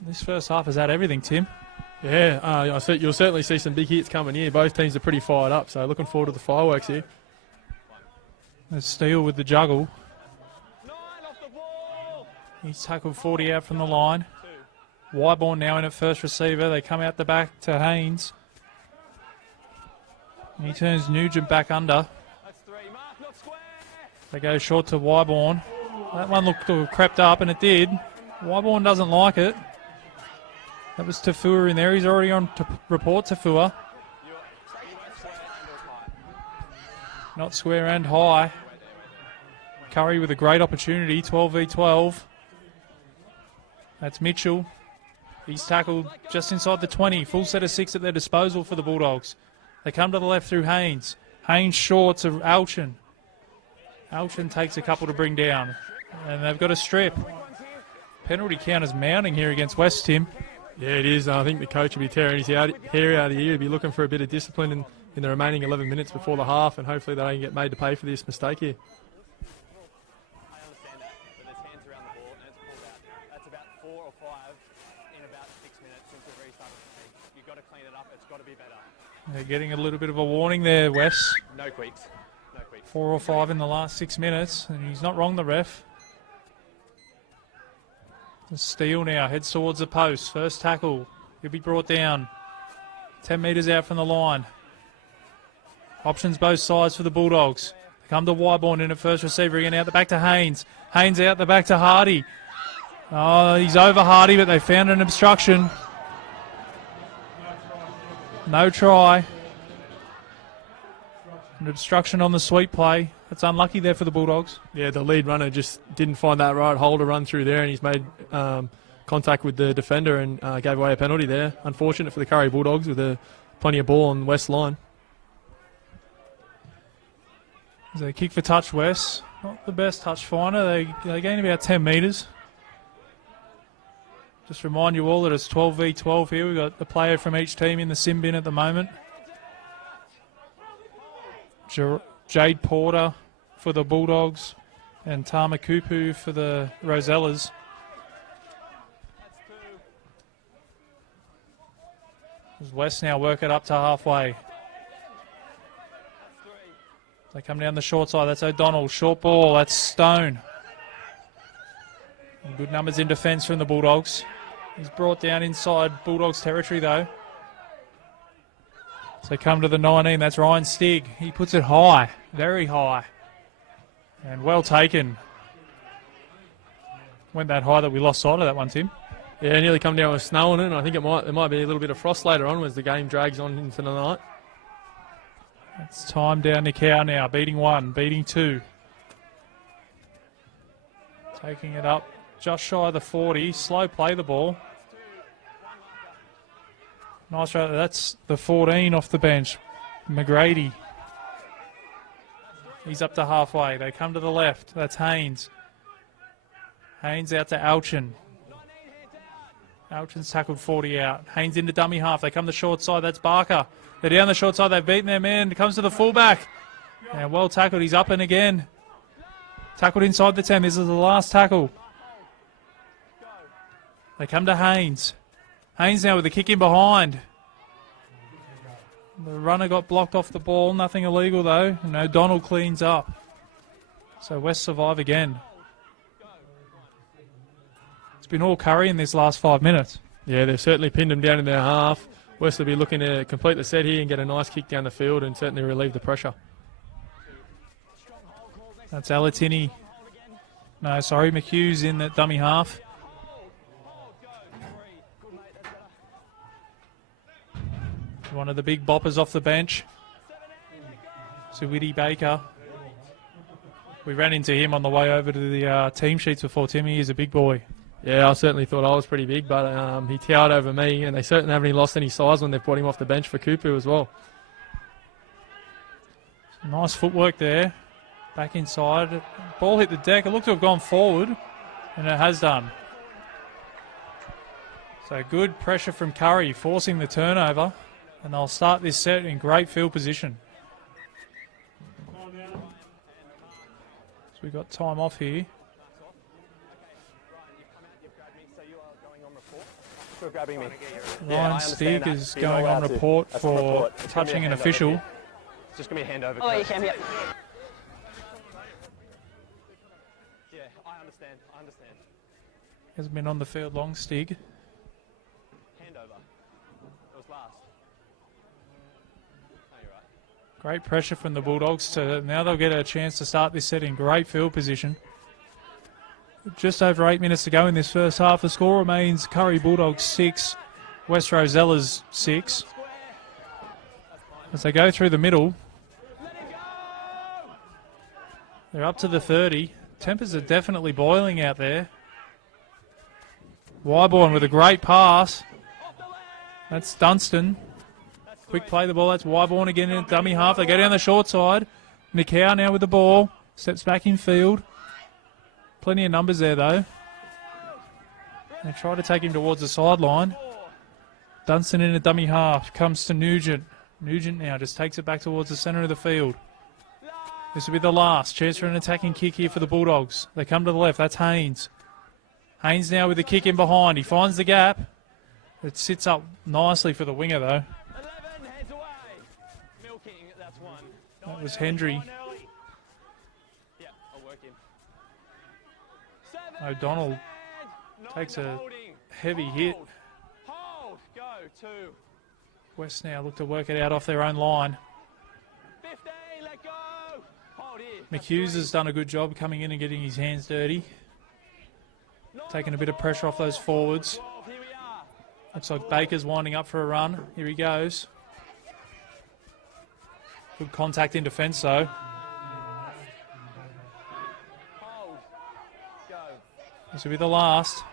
This first half has had everything, Tim. Yeah, you'll certainly see some big hits coming here. Both teams are pretty fired up, so looking forward to the fireworks here. There's Steele with the juggle. He's tackled 40 out from the line. Wyborn now in at first receiver. They come out the back to Haynes. He turns Nugent back under. They go short to Wyborn. That one looked to have crept up, and it did. Wyborn doesn't like it. That was Tafua in there. He's already on to report Tafua. Not square and high. Kurri with a great opportunity, 12v12. That's Mitchell. He's tackled just inside the 20. Full set of 6 at their disposal for the Bulldogs. They come to the left through Haynes. Haynes short to Alchin. Alchin takes a couple to bring down. And they've got a strip. Penalty count is mounting here against West, Tim. Yeah, it is. I think the coach will be tearing his hair out of here. He'll be looking for a bit of discipline in the remaining 11 minutes before the half, and hopefully they don't get made to pay for this mistake here. I understand that, but there's hands around the ball and it's pulled out. That's about 4 or 5 in about 6 minutes since we've restarted the game. You've got to clean it up. It's got to be better. They're getting a little bit of a warning there, Wes. No quicks. No quicks. 4 or 5 in the last 6 minutes, and he's not wrong, the ref. Steele now heads towards the post. First tackle. He'll be brought down. 10 metres out from the line. Options both sides for the Bulldogs. They come to Wyborn in at first receiver again, out the back to Haynes. Haynes out the back to Hardy. Oh, he's over Hardy, but they found an obstruction. No try. An obstruction on the sweep play. That's unlucky there for the Bulldogs. Yeah, the lead runner just didn't find that right hole to run through there, and he's made contact with the defender and gave away a penalty there. Unfortunate for the Kurri Bulldogs with plenty of ball on the west line. They kick for touch, West. Not the best touch finder. They gain about 10 metres. Just remind you all that it's 12v12 here. We've got a player from each team in the sim bin at the moment. Jade Porter for the Bulldogs and Tama Kupu for the Rosellas. As West now work it up to halfway. They come down the short side. That's O'Donnell. Short ball. That's Stone. And good numbers in defence from the Bulldogs. He's brought down inside Bulldogs territory though. So come to the 19. That's Ryan Stig. He puts it high. Very high. And well taken. Went that high that we lost sight of that one, Tim. Yeah, nearly come down with snow on it. And I think there might be a little bit of frost later on as the game drags on into the night. It's time down to Cow now. Beating 1, beating 2. Taking it up just shy of the 40. Slow play the ball. Nice right. That's the 14 off the bench. McGrady. He's up to halfway. They come to the left. That's Haynes. Haynes out to Alchin. Alchin's tackled 40 out. Haynes into dummy half. They come to short side. That's Barker. They're down the short side. They've beaten their man. It comes to the fullback. And well tackled. He's up and again. Tackled inside the 10. This is the last tackle. They come to Haynes. Haynes now with the kick in behind. The runner got blocked off the ball. Nothing illegal though. And O'Donnell cleans up. So West survive again. It's been all Kurri in this last 5 minutes. Yeah, they've certainly pinned them down in their half. West will be looking to complete the set here and get a nice kick down the field and certainly relieve the pressure. That's Alatini. No, sorry, McHugh's in that dummy half. One of the big boppers off the bench. Suwidi Baker. We ran into him on the way over to the team sheets before. Timmy is a big boy. Yeah, I certainly thought I was pretty big, but he towered over me, and they certainly haven't lost any size when they've brought him off the bench for Kupu as well. Nice footwork there. Back inside. Ball hit the deck. It looked to have gone forward, and it has done. So good pressure from Kurri, forcing the turnover, and they'll start this set in great field position. So we've got time off here. Ryan Stig is going on report for touching an official. It's just going to be a handover. Oh, you can, yeah. Yeah, I understand. Hasn't been on the field long, Stig. Handover. It was last. No, you're right. Great pressure from the Bulldogs. Now they'll get a chance to start this set in great field position. Just over 8 minutes to go in this first half. The score remains Kurri Bulldogs 6, West Rosellas 6. As they go through the middle, they're up to the 30. Tempers are definitely boiling out there. Wyborn with a great pass. That's Dunstan. Quick play the ball. That's Wyborn again in dummy half. They go down the short side. Nikau now with the ball. Steps back in field. Plenty of numbers there, though. They try to take him towards the sideline. Dunstan in a dummy half. Comes to Nugent. Nugent now just takes it back towards the centre of the field. This will be the last. Chance for an attacking kick here for the Bulldogs. They come to the left. That's Haynes. Haynes now with the kick in behind. He finds the gap. It sits up nicely for the winger, though. 11 heads away. Milking, that's one. That was Hendry. Yeah, I'll work him. O'Donnell Takes a heavy hit. Hold. Go. 2. West now look to work it out off their own line. 15. Let go. Hold here. McHughes has done a good job coming in and getting his hands dirty. Taking a bit of pressure off those forwards. 12. Here we are. Looks like Baker's winding up for a run. Here he goes. Good contact in defence though. Hold. Go. This will be the last.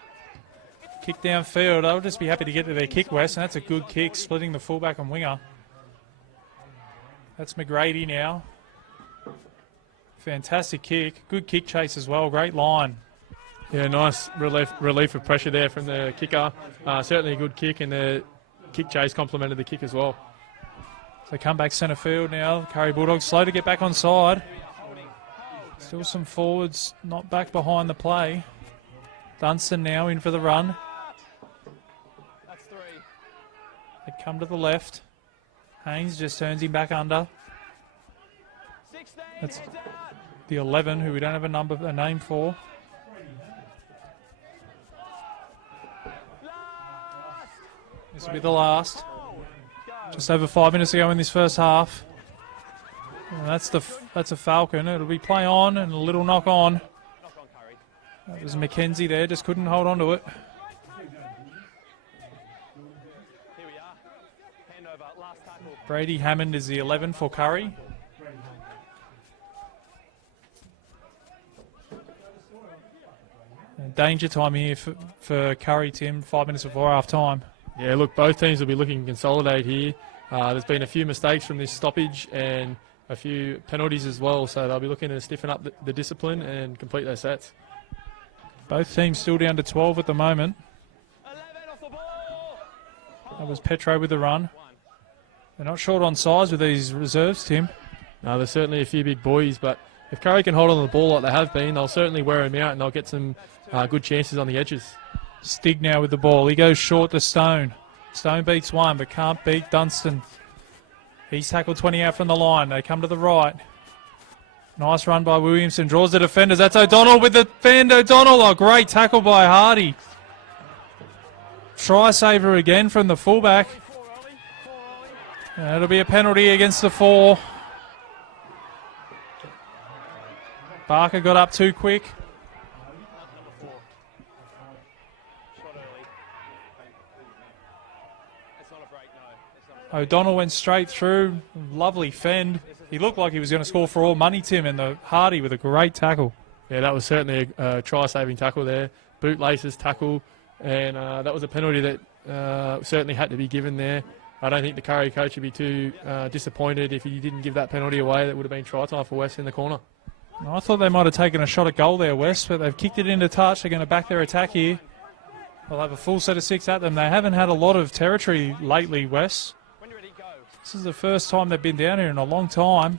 Kick downfield. I'll just be happy to get to their kick, West, and that's a good kick, splitting the fullback and winger. That's McGrady now. Fantastic kick. Good kick chase as well. Great line. Yeah, nice relief of pressure there from the kicker. Certainly a good kick, and the kick chase complemented the kick as well. So come back centre field now. Kurri Bulldogs slow to get back on side. Still some forwards not back behind the play. Dunstan now in for the run. That's 3. They come to the left. Haynes just turns him back under. 16. That's Heads out. the 11, who we don't have a name for. Last. This will be the last. Just over 5 minutes to go in this first half. And that's a Falcon. It'll be play on and a little knock on. Knock on, Kurri. That was McKenzie there, just couldn't hold on to it. Here we are. Handover. Last tackle. Brady Hammond is the 11 for Kurri. And danger time here for Kurri, Tim, 5 minutes before half time. Yeah, look, both teams will be looking to consolidate here. There's been a few mistakes from this stoppage and a few penalties as well, so they'll be looking to stiffen up the discipline and complete their sets. Both teams still down to 12 at the moment. 11 off the ball. That was Petro with the run. They're not short on size with these reserves, Tim. No, there's certainly a few big boys, but if Kurri can hold on to the ball like they have been, they'll certainly wear him out and they'll get some good chances on the edges. Stig now with the ball. He goes short to Stone. Stone beats one, but can't beat Dunstan. He's tackled 20 out from the line. They come to the right. Nice run by Williamson. Draws the defenders. That's O'Donnell with the fend. O'Donnell. Oh, great tackle by Hardy. Try saver again from the fullback. And it'll be a penalty against the 4. Barker got up too quick. O'Donnell went straight through. Lovely fend. He looked like he was going to score for all money, Tim, and the Hardy with a great tackle. Yeah, that was certainly a try-saving tackle there. Bootlaces tackle, and that was a penalty that certainly had to be given there. I don't think the Kurri coach would be too disappointed if he didn't give that penalty away. That would have been try time for West in the corner. I thought they might have taken a shot at goal there, West, but they've kicked it into touch. They're going to back their attack here. They'll have a full set of 6 at them. They haven't had a lot of territory lately, West. This is the first time they've been down here in a long time.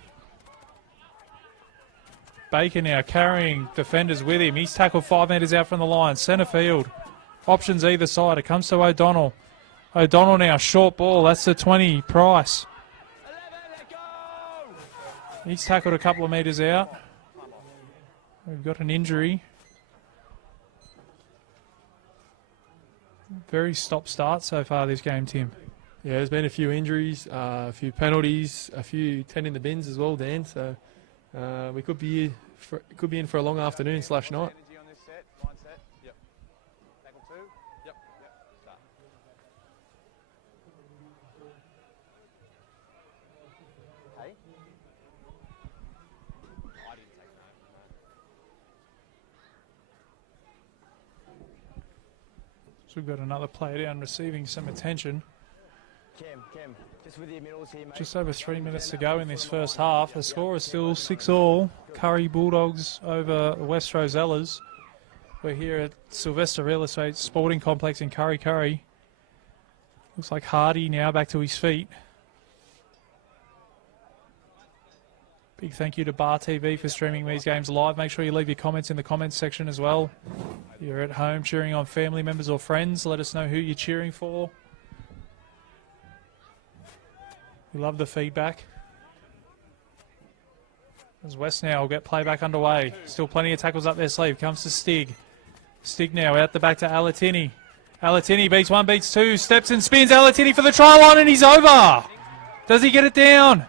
Baker now carrying defenders with him. He's tackled 5 metres out from the line. Centre field. Options either side. It comes to O'Donnell. O'Donnell now, short ball. That's the 20, Price. He's tackled a couple of metres out. We've got an injury. Very stop-start so far this game, Tim. Yeah, there's been a few injuries, a few penalties, a few 10 in the bins as well, Dan. So we could be in for a long afternoon / night. Energy on this set. Line set. Yep. Tackle 2. Yep. Start. Hey. I didn't take no. So we've got another player down receiving some attention. Cam, just with your middles here, mate. Just over 3 minutes to go in this first half. The score is still 6-all. Kurri Bulldogs over West Rosellas. We're here at Sylvester Real Estate Sporting Complex in Kurri. Looks like Hardy now back to his feet. Big thank you to Bar TV for streaming these games live. Make sure you leave your comments in the comments section as well. If you're at home cheering on family members or friends, let us know who you're cheering for. We love the feedback. As West now will get play back underway. Still plenty of tackles up their sleeve. Comes to Stig. Stignau out the back to Alatini. Alatini beats one, beats two, steps and spins. Alatini for the try line, and he's over. Does he get it down?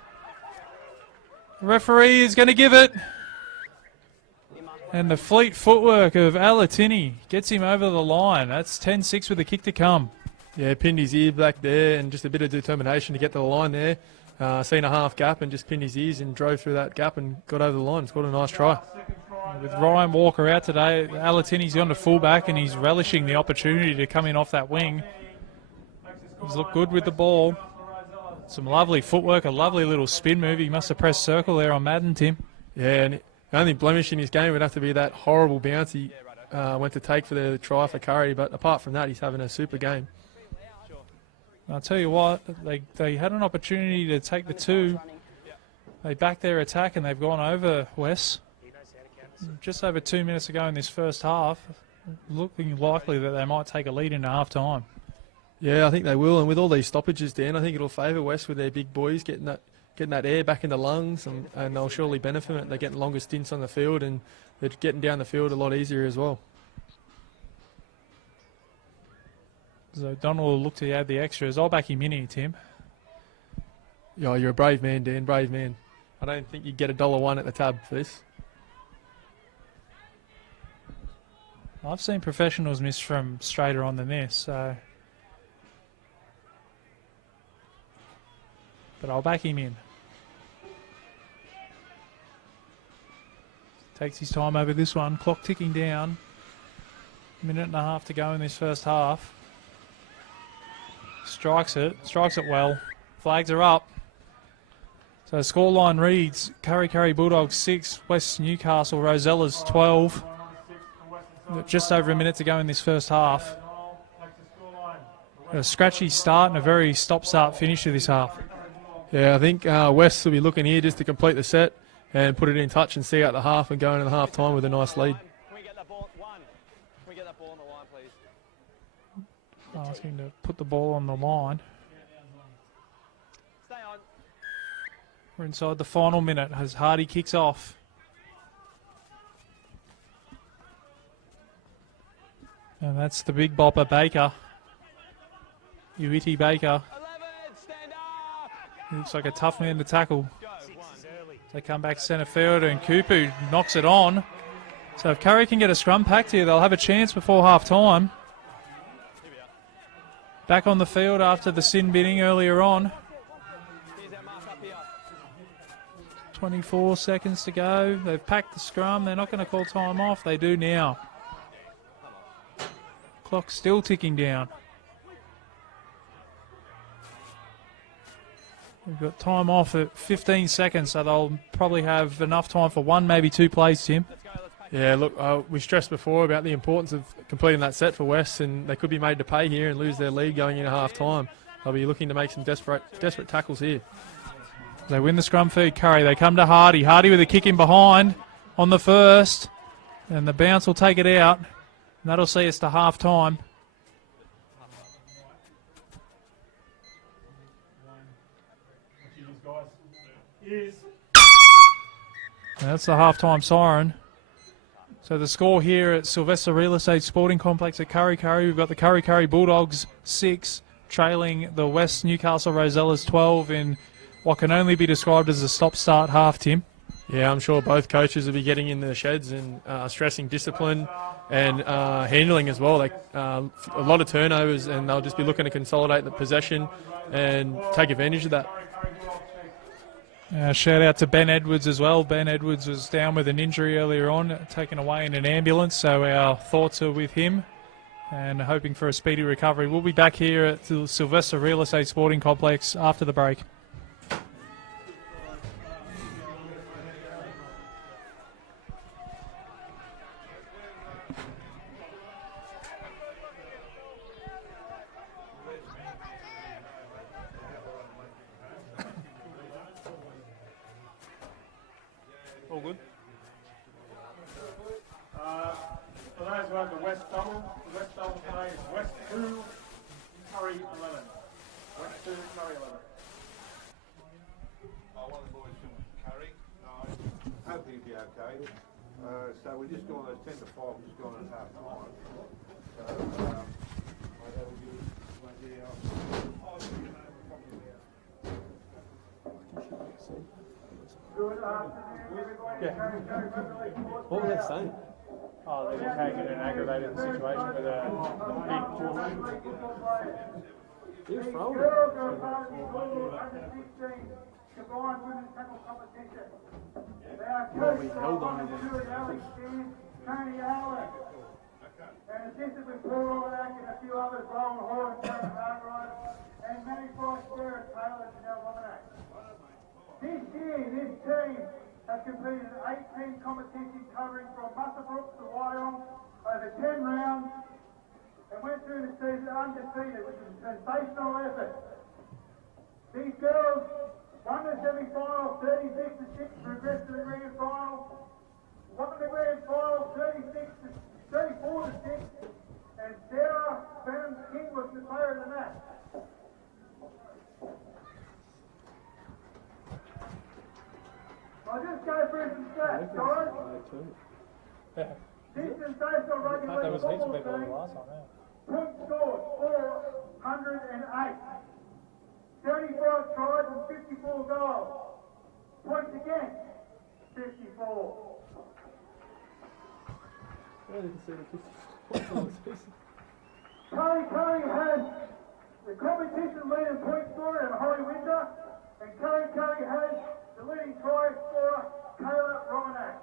The referee is going to give it. And the fleet footwork of Alatini gets him over the line. That's 10-6 with a kick to come. Yeah, pinned his ear back there and just a bit of determination to get to the line there. Seen a half gap and just pinned his ears and drove through that gap and got over the line. Scored a nice try. With Ryan Walker out today, Alatini's gone to fullback and he's relishing the opportunity to come in off that wing. He's looked good with the ball. Some lovely footwork, a lovely little spin move. He must have pressed circle there on Madden, Tim. Yeah, and the only blemish in his game would have to be that horrible bounce he went to take for the try for Kurri. But apart from that, he's having a super game. I'll tell you what, they had an opportunity to take the two. They backed their attack and they've gone over Wes. Just over 2 minutes to go in this first half, looking likely that they might take a lead into half time. Yeah, I think they will. And with all these stoppages, Dan, I think it'll favour West with their big boys getting that air back in the lungs, and they'll surely benefit from it. They're getting longer stints on the field and they're getting down the field a lot easier as well. So Donald will look to add the extras. I'll back him in here, Tim. Yeah, you're a brave man, Dan, brave man. I don't think you'd get $1 at the tab for this. I've seen professionals miss from straighter on than this, so. But I'll back him in. Takes his time over this one. Clock ticking down. Minute and a half to go in this first half. Strikes it well. Flags are up. So scoreline reads Kurri Bulldogs 6, West Newcastle Rosellas 12. Just over a minute to go in this first half. A scratchy start and a very stop-start finish to this half. Yeah, I think West will be looking here just to complete the set and put it in touch and see out the half and go into the half time with a nice lead. Can we get that ball? Can we get that ball on the line, please? Asking to put the ball on the line. Stay on. We're inside the final minute as Hardy kicks off. And that's the big bopper Baker. Uiti Baker. 11, stand up. He looks like a tough man to tackle. They come back centre field and Kupu knocks it on. So if Kurri can get a scrum packed here, they'll have a chance before half time. Back on the field after the sin binning earlier on. 24 seconds to go. They've packed the scrum. They're not going to call time off. They do now. Clock's still ticking down. We've got time off at 15 seconds, so they'll probably have enough time for one, maybe two plays, Tim. Yeah, look, we stressed before about the importance of completing that set for West, and they could be made to pay here and lose their lead going into half time. They'll be looking to make some desperate tackles here. They win the scrum feed, Kurri. They come to Hardy. Hardy with a kick in behind on the first, and the bounce will take it out. And that'll see us to half time. That's the half-time siren. So the score here at Sylvester Real Estate Sporting Complex at Kurri. We've got the Kurri Bulldogs 6, trailing the West Newcastle Rosellas 12 in what can only be described as a stop-start half, Tim. Yeah, I'm sure both coaches will be getting in the sheds and stressing discipline and handling as well. A lot of turnovers, and they'll just be looking to consolidate the possession and take advantage of that. Shout out to Ben Edwards as well. Ben Edwards was down with an injury earlier on, taken away in an ambulance, so our thoughts are with him and hoping for a speedy recovery. We'll be back here at the Sylvester Real Estate Sporting Complex after the break. All good. For those who have the West double today is West 2, Kurri 11. West 2, Kurri 11. One of the boys from Kurri. No, I hope he'll be okay. So we're just going those 10 to 5, we're just going at half time. So, that will give us an idea. Good afternoon, everybody. What were they saying? Oh, they're just taking an aggravated situation with a big He was throwing it. Girls are part of the Bulldogs under 16 combined women's tackle competition. They are coached by Alex Steve, Tony Allen, and assisted with Paul Rosellas and a few others, Rowan Hall and Karen Hargrove, and managed by Sarah Taylor and Janelle Womack. This year, this team has completed an 8-team competition covering from Musselbrook to Wyong over 10 rounds and went through the season undefeated, which is a sensational effort. These girls won the semi-final 36-6, progressed to the grand final, won the grand final 34-6, and Sarah Benham King was the player of the match. I'll just go through some stats, guys. This sensational rugby league football team, points scored 408. 75 tries and 54 goals. Points against 54. Kurri has the competition leader point scorer and Holly Winter, and Kurri has the leading try scorer, Kayla Romanak.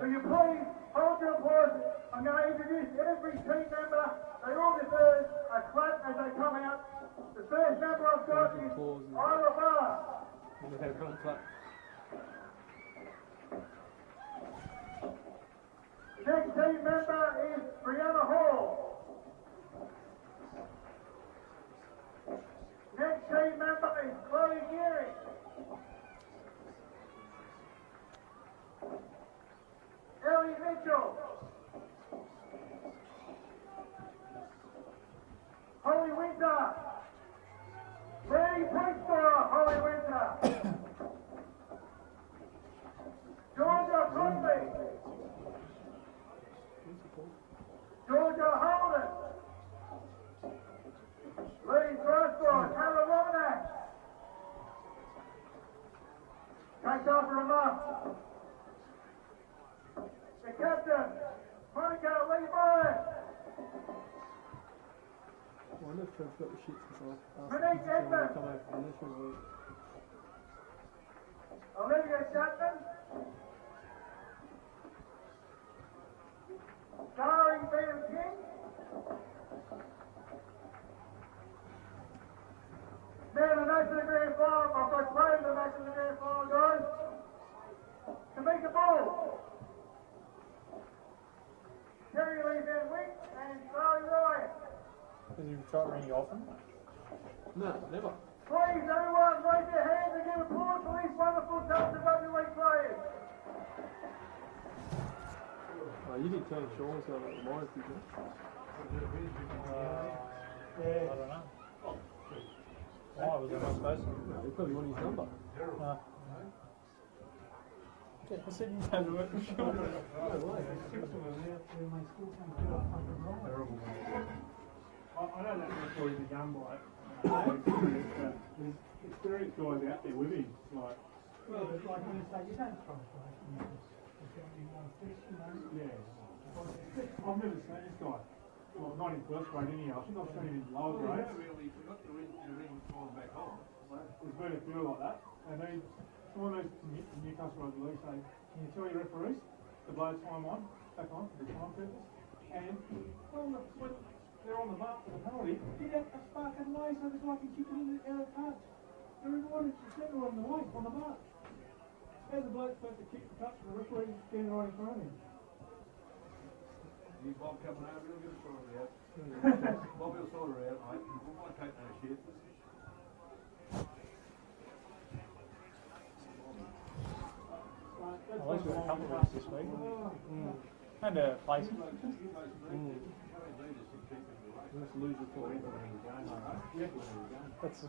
So you please hold your applause. I'm going to introduce every team member. They all deserve a clap as they come out. The first member I've got is Isla Barr. The next team member is Brianna Hall. Next team member is Chloe Geary. Ellie Mitchell. Holly Winter. Lady Point-scorer, Holly Winter. Georgia Conley. Georgia Holden. Lady try-scorer, Kayla Romanak. Takes after a mark. The captain, Monica Levi. Monique Edmond. Olivia Chapman. Starring Benham King. Man, the match of the grand final. I've got played the match of the grand final, guys. Tamika Bull. Terry Lee Van Wyk and Charlie Ryan. Did you try ringing off them? No, never. Please, everyone, raise your hands and give applause for these wonderful Delta Rugby League players. Oh, you didn't tell Sean so about the Myers, did you? I don't know. Why was I not supposed to? No, he probably wanted his number. I said you had to work for sure. I know that before he's a young bloke. There's experienced guys out there with him. Like, well, but like when you say you don't try to play, yeah. I've never seen this guy. Well, not in first grade anyhow. I think I've seen him in lower grades. There's been a few like that. And then someone goes to Newcastle Rugby League say, can you tell your referees to blow time on, back on for the time purpose? And well, when they're on the mark for the penalty, get out the fucking way so it's like he's kicking in the out of touch. Everyone is standing on the way, on the mark. How's the bloke supposed to kick the touch and the referee standing right in front of him? You Bob coming over, he'll get a sorter out. Bob will sort her out, mate. We won't take no shit. At least we've got a couple of weeks this week. And a place. Let's lose it for him.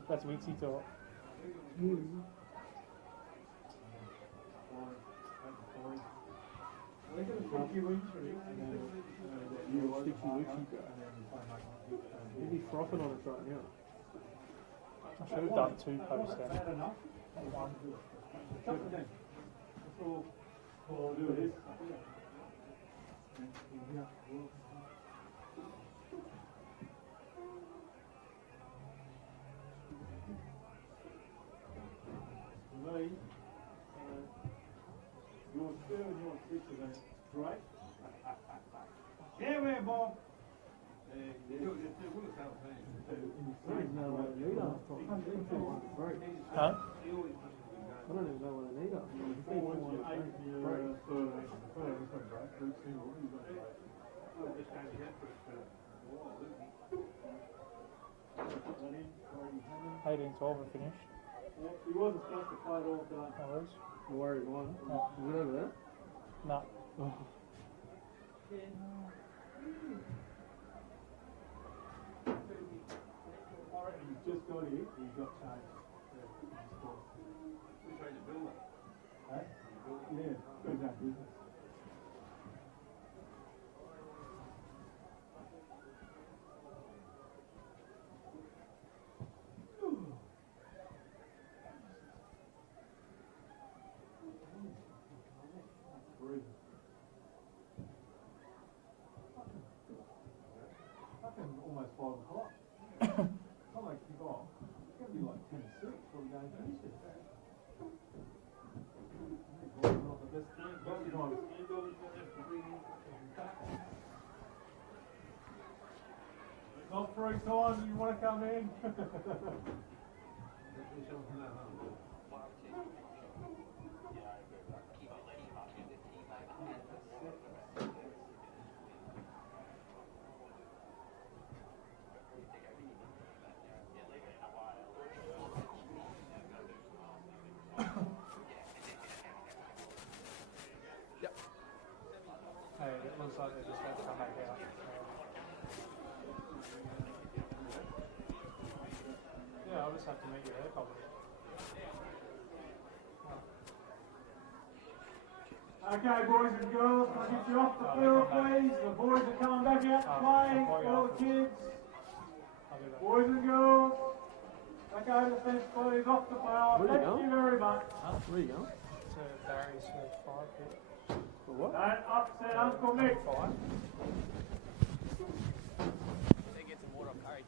That's Wixie talk. He's frothing on us right now. I should have done 2 posts then. One. All I'll do is. For me, your 2 and your 6 are great. Yeah, we're Bob. Huh? I don't even know what they need up. Eight and 12 are finished. He wasn't supposed to play it all day. No worries. The Warriors won. No. Is it over there? No. Oh. He's just got here. He got changed. We're trying to build it. Hey? Yeah, good that business. Almost 5 o'clock. Not like kick off. It's going to be like 10-6 before the game finishes. Not the best time. Not 3 times you want to come in. Hey, it looks like they're just about to come back out. Yeah, I'll just have to meet you there probably. Okay, boys and girls, can I get you off the field, please? The boys are coming back out to play. All the kids. I'll do that. Boys and girls. Back over the fence, please, off the field. Thank you very much. Where are you going? To Barry's for 5 hit. For what? Don't upset Uncle Mick. 5. They get some water on Kurri.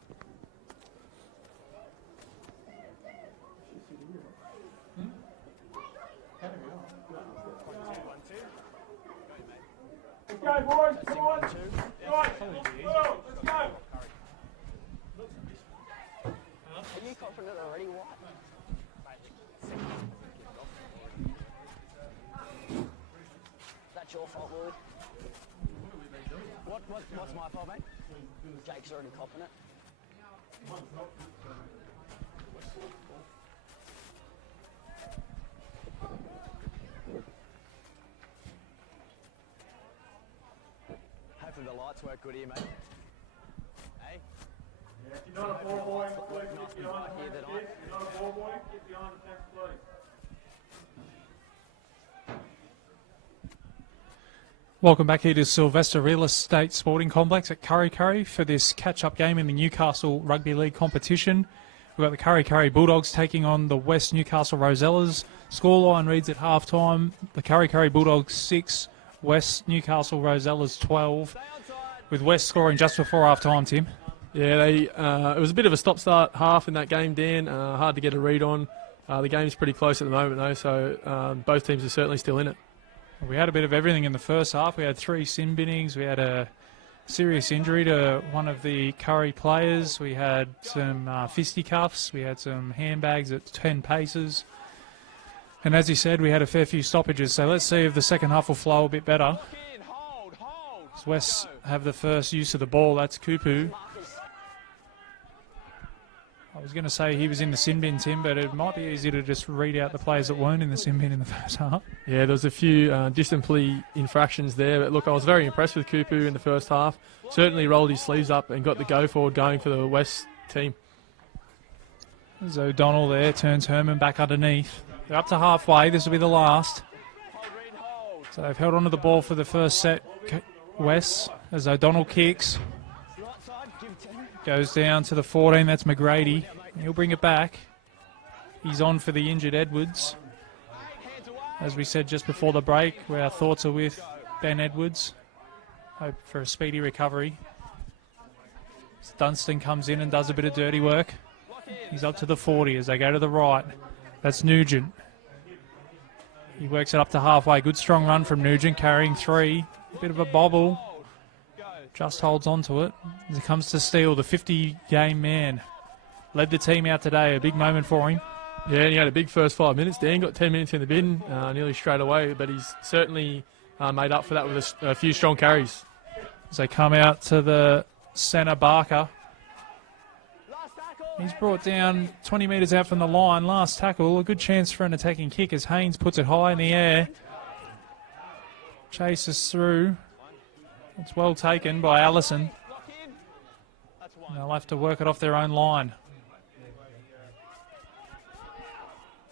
Let's go, boys. Come on. Right, let's go. Are you confident already, White? That's your fault, Lloyd. What's my fault, mate? Jake's already copping it. Hopefully the lights work good here, mate. Hey? Yeah, if you're not a ball boy, please Nice get and behind bright the here fence. tonight. If you're not a ball boy, get behind the fence, please. Welcome back here to Sylvester Real Estate Sporting Complex at Kurri for this catch-up game in the Newcastle Rugby League competition. We've got the Kurri Bulldogs taking on the West Newcastle Rosellas. Scoreline reads at half-time, the Kurri Bulldogs 6, West Newcastle Rosellas 12, with West scoring just before half-time, Tim. Yeah, it was a bit of a stop-start half in that game, Dan. Hard to get a read on. The game's pretty close at the moment, though, so both teams are certainly still in it. We had a bit of everything in the first half. We had 3 sin binnings. We had a serious injury to one of the Kurri players. We had some fisticuffs. We had some handbags at 10 paces. And as he said, we had a fair few stoppages. So let's see if the second half will flow a bit better. As West have the first use of the ball. That's Kupu. I was going to say he was in the sin bin, Tim, but it might be easy to just read out the players that weren't in the sin bin in the first half. Yeah, there was a few distant infractions there. But look, I was very impressed with Kupu in the first half. Certainly rolled his sleeves up and got the go forward going for the West team. There's O'Donnell there, turns Herman back underneath. They're up to halfway. This will be the last. So they've held onto the ball for the first set, West, as O'Donnell kicks. Goes down to the 14, that's McGrady. He'll bring it back. He's on for the injured Edwards. As we said just before the break, where our thoughts are with Ben Edwards. Hope for a speedy recovery. Dunstan comes in and does a bit of dirty work. He's up to the 40 as they go to the right. That's Nugent. He works it up to halfway. Good strong run from Nugent, carrying 3. A bit of a bobble. Just holds on to it. As it comes to Steele, the 50-game man. Led the team out today. A big moment for him. Yeah, and he had a big first 5 minutes. Dan got 10 minutes in the bin nearly straight away, but he's certainly made up for that with a few strong carries. As they come out to the centre, Barker. He's brought down 20 metres out from the line. Last tackle, a good chance for an attacking kick as Haynes puts it high in the air. Chases through. It's well taken by Allison. And they'll have to work it off their own line.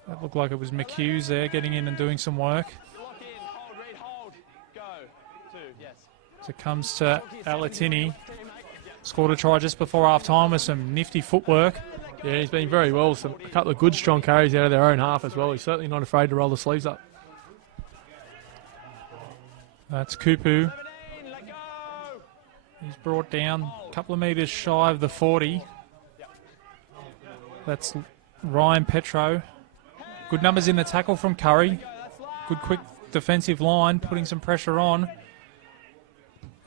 That looked like it was McHughes there getting in and doing some work. As it comes to Alatini. Scored a try just before half-time with some nifty footwork. Yeah, he's been very well. A couple of good, strong carries out of their own half as well. He's certainly not afraid to roll the sleeves up. That's Kupu. He's brought down a couple of metres shy of the 40. That's Ryan Petro. Good numbers in the tackle from Kurri. Good quick defensive line, putting some pressure on.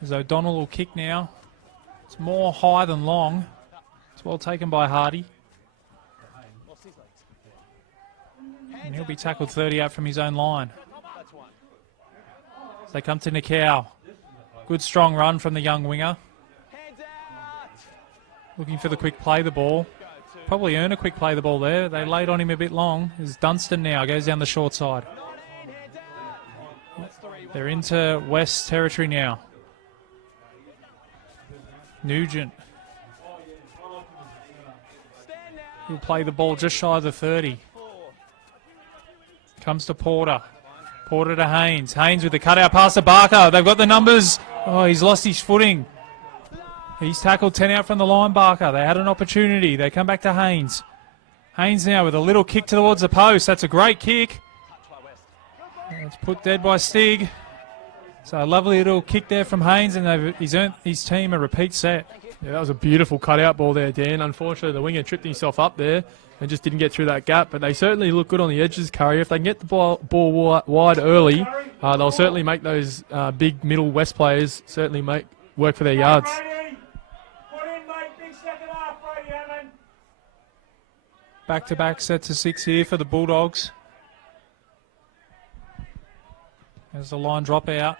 As O'Donnell will kick now. It's more high than long. It's well taken by Hardy. And he'll be tackled 30 out from his own line. As they come to Nikau. Good strong run from the young winger. Looking for the quick play the ball. Probably earn a quick play the ball there. They laid on him a bit long. As Dunstan now goes down the short side. They're into West territory now. Nugent. He'll play the ball just shy of the 30. Comes to Porter. Porter to Haynes. Haynes with the cutout pass to Barker. They've got the numbers. Oh, he's lost his footing. He's tackled 10 out from the line, Barker. They had an opportunity. They come back to Haynes. Haynes now with a little kick towards the post. That's a great kick. It's put dead by Stig. So a lovely little kick there from Haynes, and he's earned his team a repeat set. Yeah, that was a beautiful cutout ball there, Dan. Unfortunately, the winger tripped himself up there and just didn't get through that gap. But they certainly look good on the edges, Kurri. If they can get the ball wide early, they'll certainly make those big middle West players certainly work for their yards. Back-to-back sets of 6 here for the Bulldogs. There's the line drop out.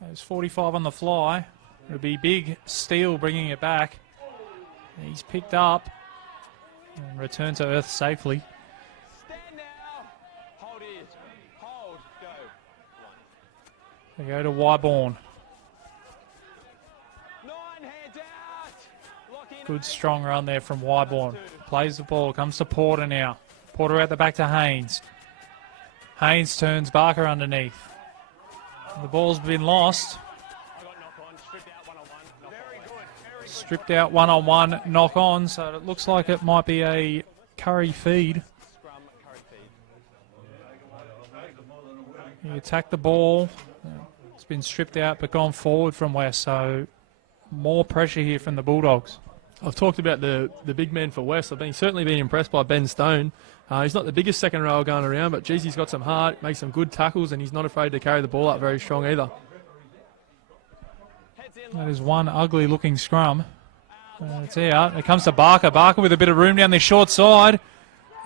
There's 45 on the fly. It'll be big Steele bringing it back. He's picked up and returned to earth safely. They go to Wyborn. Good strong run there from Wyborn. Plays the ball, comes to Porter now. Porter out the back to Haynes. Haynes turns Barker underneath. The ball's been lost. Stripped out one-on-one, knock on, so it looks like it might be a Kurri feed. He attacked the ball. It's been stripped out but gone forward from West, so more pressure here from the Bulldogs. I've talked about the big men for West. I've certainly been impressed by Ben Stone. He's not the biggest second rower going around, but geez, he's got some heart, makes some good tackles, and he's not afraid to carry the ball up very strong either. That is one ugly looking scrum. It's out. It comes to Barker. Barker with a bit of room down the short side,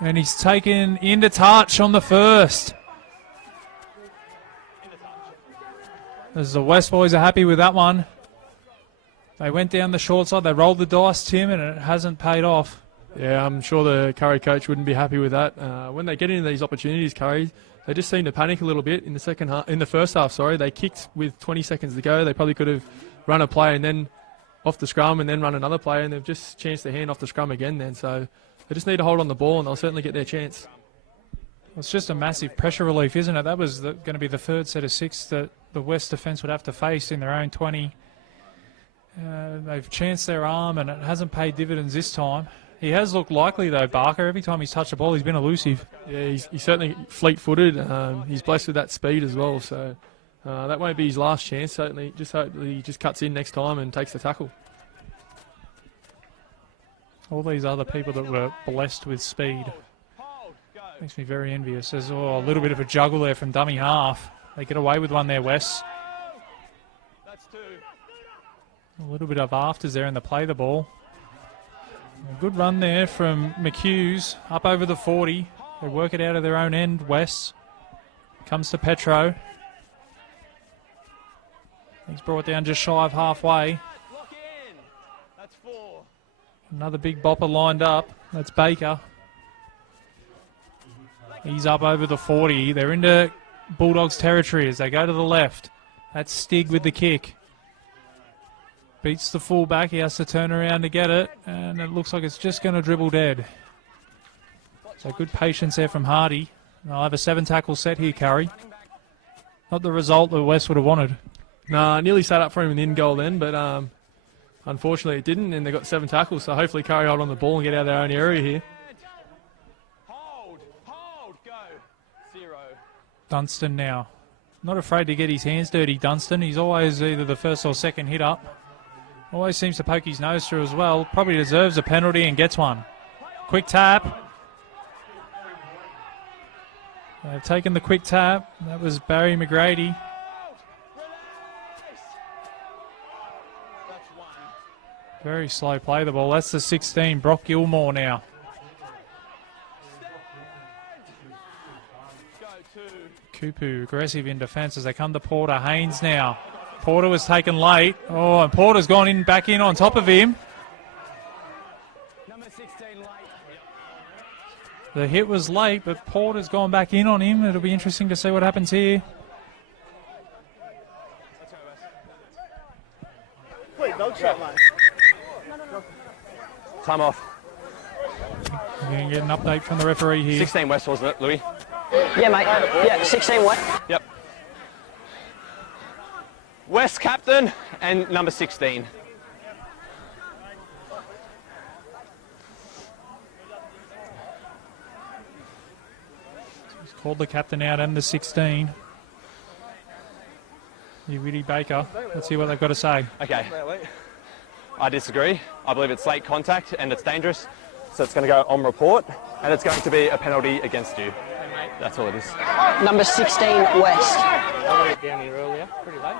and he's taken into touch on the first. As the West boys are happy with that one. They went down the short side. They rolled the dice, Tim, and it hasn't paid off. Yeah, I'm sure the Kurri coach wouldn't be happy with that. When they get into these opportunities, Kurri, they just seem to panic a little bit in the first half. They kicked with 20 seconds to go. They probably could have run a play and then off the scrum and then run another play, and they've just chanced their hand off the scrum again then. So they just need to hold on the ball, and they'll certainly get their chance. It's just a massive pressure relief, isn't it? That was going to be the third set of 6 that the West defence would have to face in their own 20. They've chanced their arm, and it hasn't paid dividends this time. He has looked likely, though, Barker. Every time he's touched the ball, he's been elusive. Yeah, he's certainly fleet-footed. He's blessed with that speed as well, so that won't be his last chance. Certainly, just hope that he just cuts in next time and takes the tackle. All these other people that were blessed with speed makes me very envious. There's a little bit of a juggle there from dummy half. They get away with one there, Wes. A little bit of afters there in the play the ball. A good run there from McHughes up over the 40. They work it out of their own end, Wes. Comes to Petro. He's brought down just shy of halfway. Another big bopper lined up. That's Baker. He's up over the 40. They're into Bulldogs territory as they go to the left. That's Stig with the kick. Beats the fullback. He has to turn around to get it. And it looks like it's just going to dribble dead. So good patience there from Hardy. They'll have a 7-tackle set here, Kurri. Not the result that West would have wanted. Nah, nearly sat up for him in the in goal then, but unfortunately it didn't, and they got 7 tackles, so hopefully Kurri hold on the ball and get out of their own area here. Dunstan now. Not afraid to get his hands dirty, Dunstan. He's always either the first or second hit up. Always seems to poke his nose through as well. Probably deserves a penalty and gets one. Quick tap. They've taken the quick tap. That was Barry McGrady. Very slow play the ball. That's the 16, Brock Gilmore now. Kupu aggressive in defence as they come to Porter. Haynes now. Porter was taken late. Oh, and Porter's gone in back in on top of him. The hit was late, but Porter's gone back in on him. It'll be interesting to see what happens here. Time off. We're going to get an update from the referee here. 16 West, wasn't it, Louis? Yeah, mate. Yeah, 16 what? Yep. West captain and number 16. He's called the captain out and the 16. Willie Baker. Let's see what they've got to say. Okay. I disagree. I believe it's late contact and it's dangerous. So it's going to go on report and it's going to be a penalty against you. That's all it is. Number 16, West. I went down here earlier, pretty late.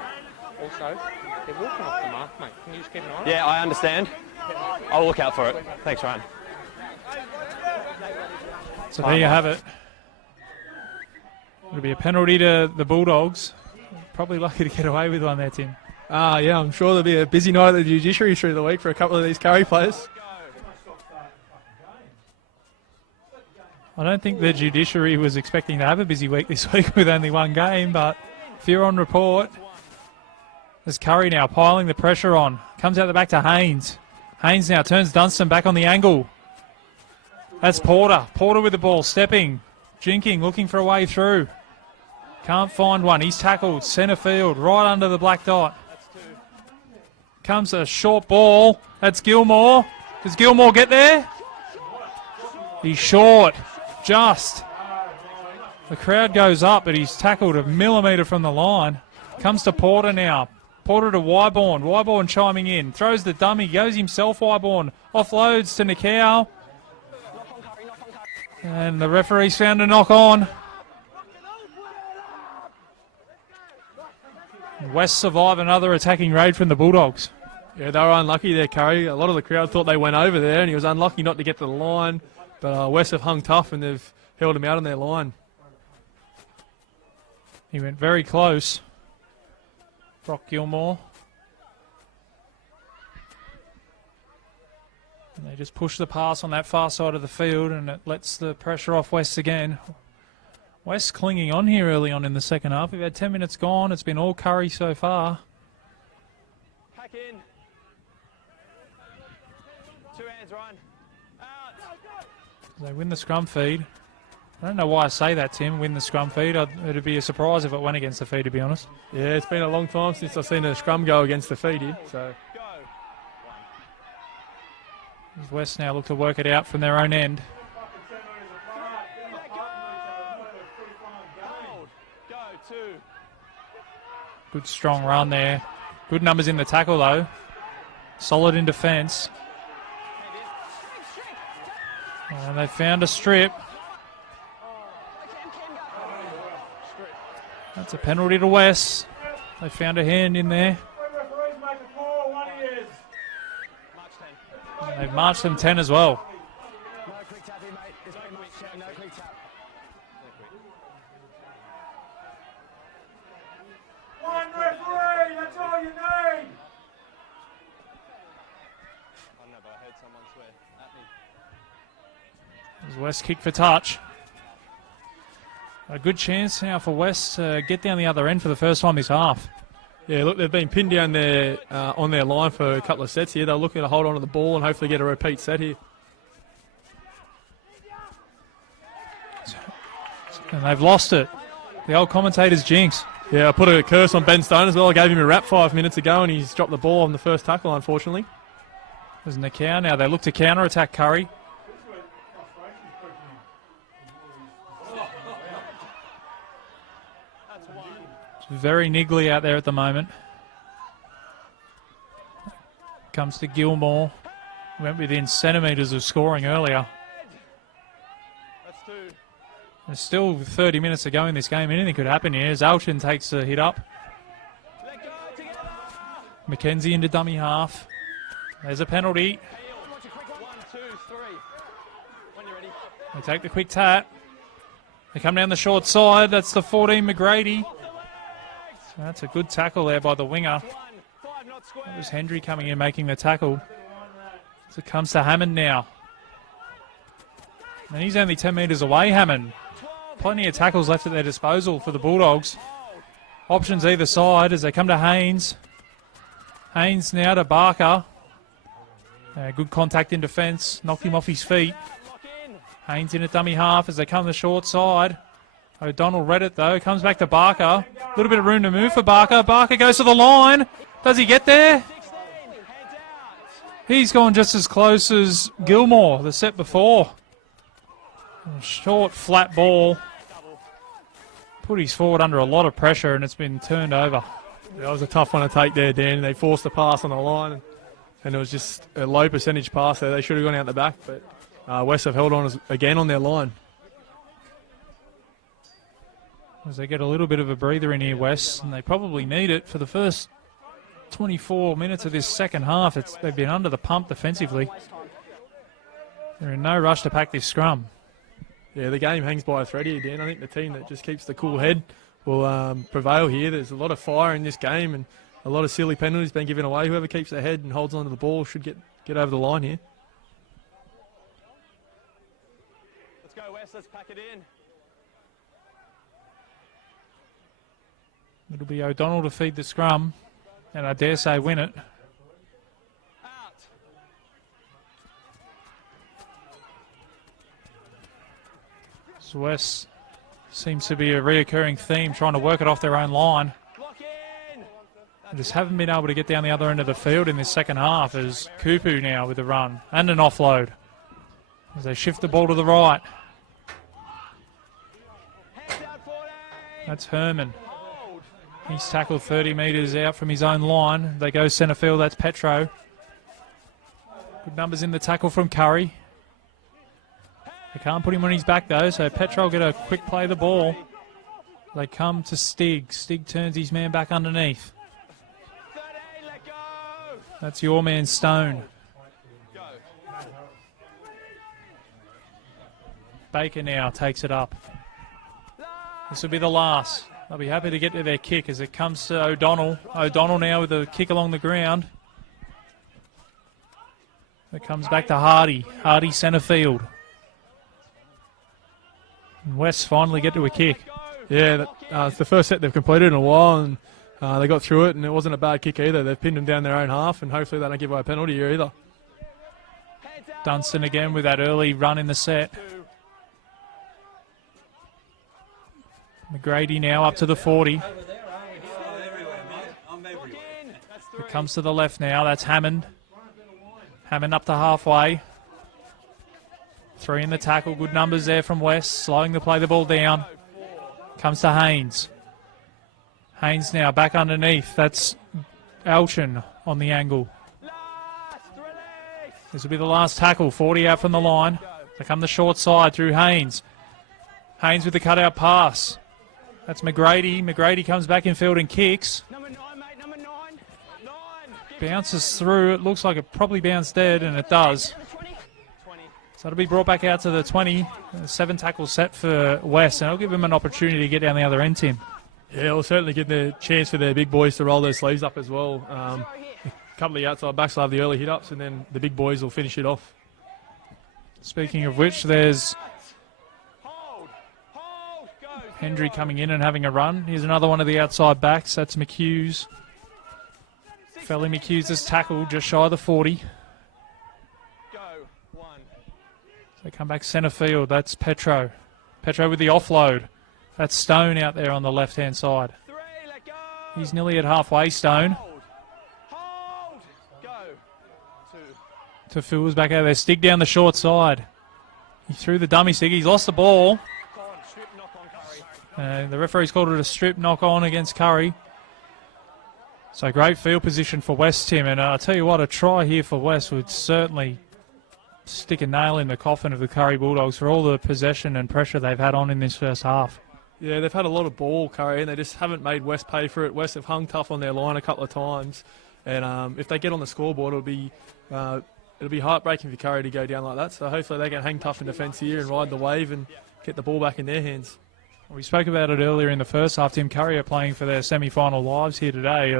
Also, they're walking off the mark, mate. Can you just keep an eye on it? Yeah, I understand. I'll look out for it. Thanks, Ryan. So there you have it. It'll be a penalty to the Bulldogs. Probably lucky to get away with one there, Tim. Yeah, I'm sure there'll be a busy night at the judiciary through the week for a couple of these Kurri players. I don't think the judiciary was expecting to have a busy week this week with only one game, but if you're on report, there's Kurri now piling the pressure on. Comes out the back to Haynes. Haynes now turns Dunstan back on the angle. That's Porter. Porter with the ball, stepping, jinking, looking for a way through. Can't find one. He's tackled centre field, right under the black dot. Comes a short ball. That's Gilmore. Does Gilmore get there? He's short. Just. The crowd goes up, but he's tackled a millimetre from the line. Comes to Porter now. Porter to Wyborn. Wyborn chiming in. Throws the dummy. Goes himself, Wyborn. Offloads to Nikau. And the referee's found a knock on. West survive another attacking raid from the Bulldogs. Yeah, they were unlucky there, Kurri. A lot of the crowd thought they went over there, and he was unlucky not to get to the line. But West have hung tough, and they've held him out on their line. He went very close. Brock Gilmore. And they just push the pass on that far side of the field, and it lets the pressure off West again. West clinging on here early on in the second half. We've had 10 minutes gone. It's been all Kurri so far. Pack in. 2 hands, Ryan. Out. They win the scrum feed. I don't know why I say that, Tim. Win the scrum feed. It'd be a surprise if it went against the feed, to be honest. Yeah, it's been a long time since I've seen a scrum go against the feed here. So As West now look to work it out from their own end. Good strong run there. Good numbers in the tackle though. Solid in defence. And they found a strip. That's a penalty to West. They found a hand in there. And they've marched them 10 as well. One referee, that's all you need. I don't know, but I heard someone swear at me. As West kick for touch. A good chance now for West to get down the other end for the first time this half. yeah, look, they've been pinned down there on their line for a couple of sets here. They're looking to hold on to the ball and hopefully get a repeat set here. And they've lost it. The old commentator's jinx. Yeah, I put a curse on Ben Stone as well. I gave him a wrap 5 minutes ago and he's dropped the ball on the first tackle, unfortunately. There's Nakau. Now they look to counter-attack Kurri. It's very niggly out there at the moment. Comes to Gilmore. Went within centimetres of scoring earlier. There's still 30 minutes to go in this game. Anything could happen here as Alchin takes a hit up. McKenzie into dummy half. There's a penalty. They take the quick tap. They come down the short side. That's the 14, McGrady. So that's a good tackle there by the winger. That was Hendry coming in making the tackle. So it comes to Hammond now. And he's only 10 metres away, Hammond. Plenty of tackles left at their disposal for the Bulldogs. Options either side as they come to Haynes. Haynes now to Barker. Good contact in defence. Knocked him off his feet. Haynes in a dummy half as they come the short side. O'Donnell read it though. Comes back to Barker. A little bit of room to move for Barker. Barker goes to the line. Does he get there? He's gone just as close as Gilmore the set before. A short, flat ball. Put his forward under a lot of pressure and it's been turned over. That was a tough one to take there, Dan. They forced the pass on the line and it was just a low percentage pass there. They should have gone out the back, but West have held on again on their line. As they get a little bit of a breather in here, West, and they probably need it for the first 24 minutes of this second half. They've been under the pump defensively. They're in no rush to pack this scrum. Yeah, the game hangs by a thread here, Dan. I think the team that just keeps the cool head will prevail here. There's a lot of fire in this game and a lot of silly penalties being given away. Whoever keeps their head and holds onto the ball should get over the line here. Let's go, West. Let's pack it in. It'll be O'Donnell to feed the scrum, and I dare say win it. So West seems to be a reoccurring theme, trying to work it off their own line. They just haven't been able to get down the other end of the field in this second half as Kupu now with a run and an offload. As they shift the ball to the right. That's Herman. He's tackled 30 metres out from his own line. They go centre field, that's Petro. Good numbers in the tackle from Kurri. They can't put him on his back though, so Petro will get a quick play of the ball. They come to Stig. Stig turns his man back underneath. That's your man Stone. Baker now takes it up. This will be the last. They'll be happy to get to their kick as it comes to O'Donnell. O'Donnell now with a kick along the ground. It comes back to Hardy. Hardy centre field. And West finally get to a kick. Yeah, it's the first set they've completed in a while and they got through it and it wasn't a bad kick either. They've pinned them down their own half and hopefully they don't give away a penalty here either. Dunstan again with that early run in the set. McGrady now up to the 40. It comes to the left now. That's Hammond. Hammond up to halfway. 3 in the tackle. Good numbers there from West. Slowing to play the ball down. Comes to Haynes. Haynes now back underneath. That's Elchin on the angle. This will be the last tackle. 40 out from the line. They come the short side through Haynes. Haynes with the cutout pass. That's McGrady. McGrady comes back in field and kicks. Bounces through. It looks like it probably bounced dead, and it does. So it'll be brought back out to the 20. 7 tackles set for West, and it'll give them an opportunity to get down the other end, Tim. Yeah, it'll certainly give the chance for their big boys to roll their sleeves up as well. A couple of the outside backs will have the early hit-ups, and then the big boys will finish it off. Speaking of which, there's Hendry coming in and having a run. Here's another one of the outside backs. That's McHughes. Felly McHughes is tackled just shy of the 40. They come back centre field. That's Petro. Petro with the offload. That's Stone out there on the left-hand side. He's nearly at halfway, Stone. Tafua's back out there. Stig down the short side. He threw the dummy Stig. He's lost the ball. The referee's called it a strip knock-on against Kurri. So great field position for West, Tim. And I'll tell you what, a try here for West would certainly stick a nail in the coffin of the Kurri Bulldogs for all the possession and pressure they've had on in this first half. Yeah, they've had a lot of ball, Kurri, and they just haven't made West pay for it. West have hung tough on their line a couple of times. And if they get on the scoreboard, it'll be heartbreaking for Kurri to go down like that. So hopefully they can hang tough in defence here and ride the wave and get the ball back in their hands. We spoke about it earlier in the first half. Tim, Kurri are playing for their semi-final lives here today.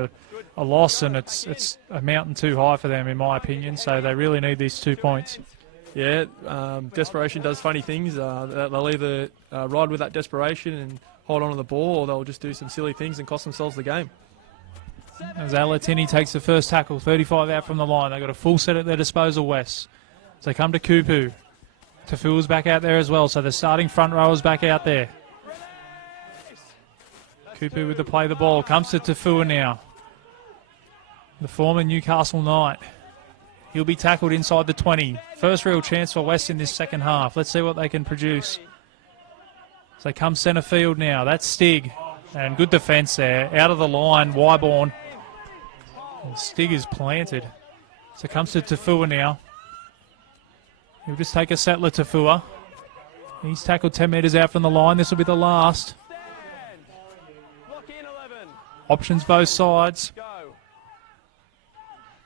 A loss, and it's a mountain too high for them, in my opinion. So they really need these 2 points. Yeah, desperation does funny things. They'll either ride with that desperation and hold on to the ball, or they'll just do some silly things and cost themselves the game. As Alatini takes the first tackle, 35 out from the line. They've got a full set at their disposal, West. So they come to Kupu. Tafua's back out there as well, so the starting front row is back out there. Kupu with the play the ball. Comes to Tafua now. The former Newcastle Knight. He'll be tackled inside the 20. First real chance for West in this second half. Let's see what they can produce. So they come centre field now. That's Stig. And good defence there. Out of the line, Wyborn. And Stig is planted. So it comes to Tafua now. He'll just take a settler, Tafua. He's tackled 10 metres out from the line. This will be the last. Options both sides.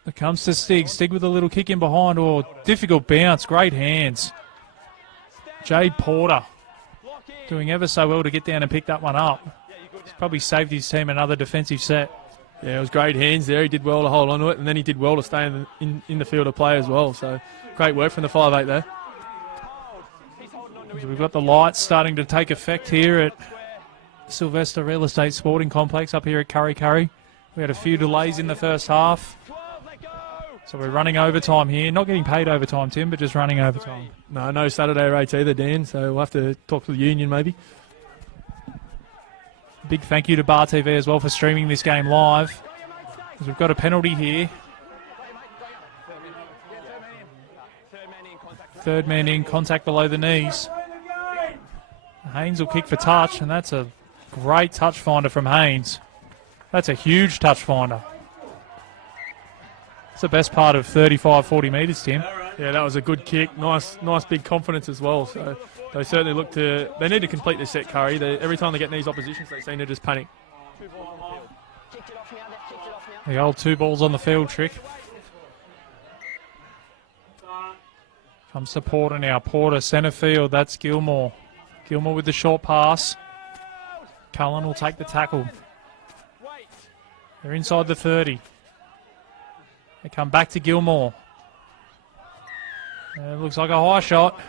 It comes to Stig. Stig with a little kick in behind. Oh, difficult bounce. Great hands. Jade Porter doing ever so well to get down and pick that one up. He's probably saved his team another defensive set. Yeah, it was great hands there. He did well to hold on to it, and then he did well to stay in the field of play as well. So great work from the 5'8 there. We've got the lights starting to take effect here at Sylvester Real Estate Sporting Complex up here at Kurri. We had a few delays in the first half. So we're running overtime here. Not getting paid overtime, Tim, but just running overtime. No Saturday rates either, Dan, so we'll have to talk to the union maybe. Big thank you to Bar TV as well for streaming this game live. As we've got a penalty here. Third man in, contact below the knees. Haynes will kick for touch, and that's a great touch finder from Haynes. That's a huge touch finder. It's the best part of 35, 40 metres, Tim. Yeah, that was a good kick. Nice big confidence as well. So they certainly look to... They need to complete this set, Kurri. Every time they get in these oppositions, they seem to just panic. The old 2 balls on the field trick. Comes to Porter now. Porter, centre field. That's Gilmore. Gilmore with the short pass. Cullen will take the tackle. They're inside the 30. They come back to Gilmore. It looks like a high shot.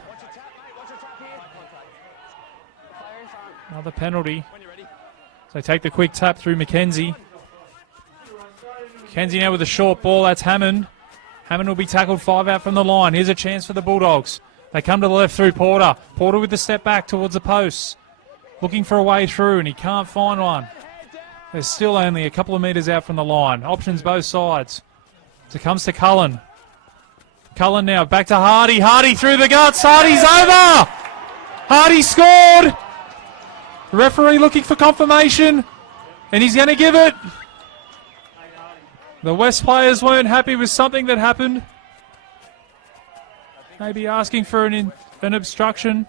Another penalty. So they take the quick tap through McKenzie. McKenzie now with a short ball. That's Hammond. Hammond will be tackled 5 out from the line. Here's a chance for the Bulldogs. They come to the left through Porter. Porter with the step back towards the posts. looking for a way through, and he can't find one. They're still only a couple of metres out from the line. Options both sides. So it comes to Cullen. Cullen now back to Hardy. Hardy through the guts. Hardy's over. Hardy scored. The referee looking for confirmation, and he's going to give it. The West players weren't happy with something that happened. Maybe asking for an obstruction.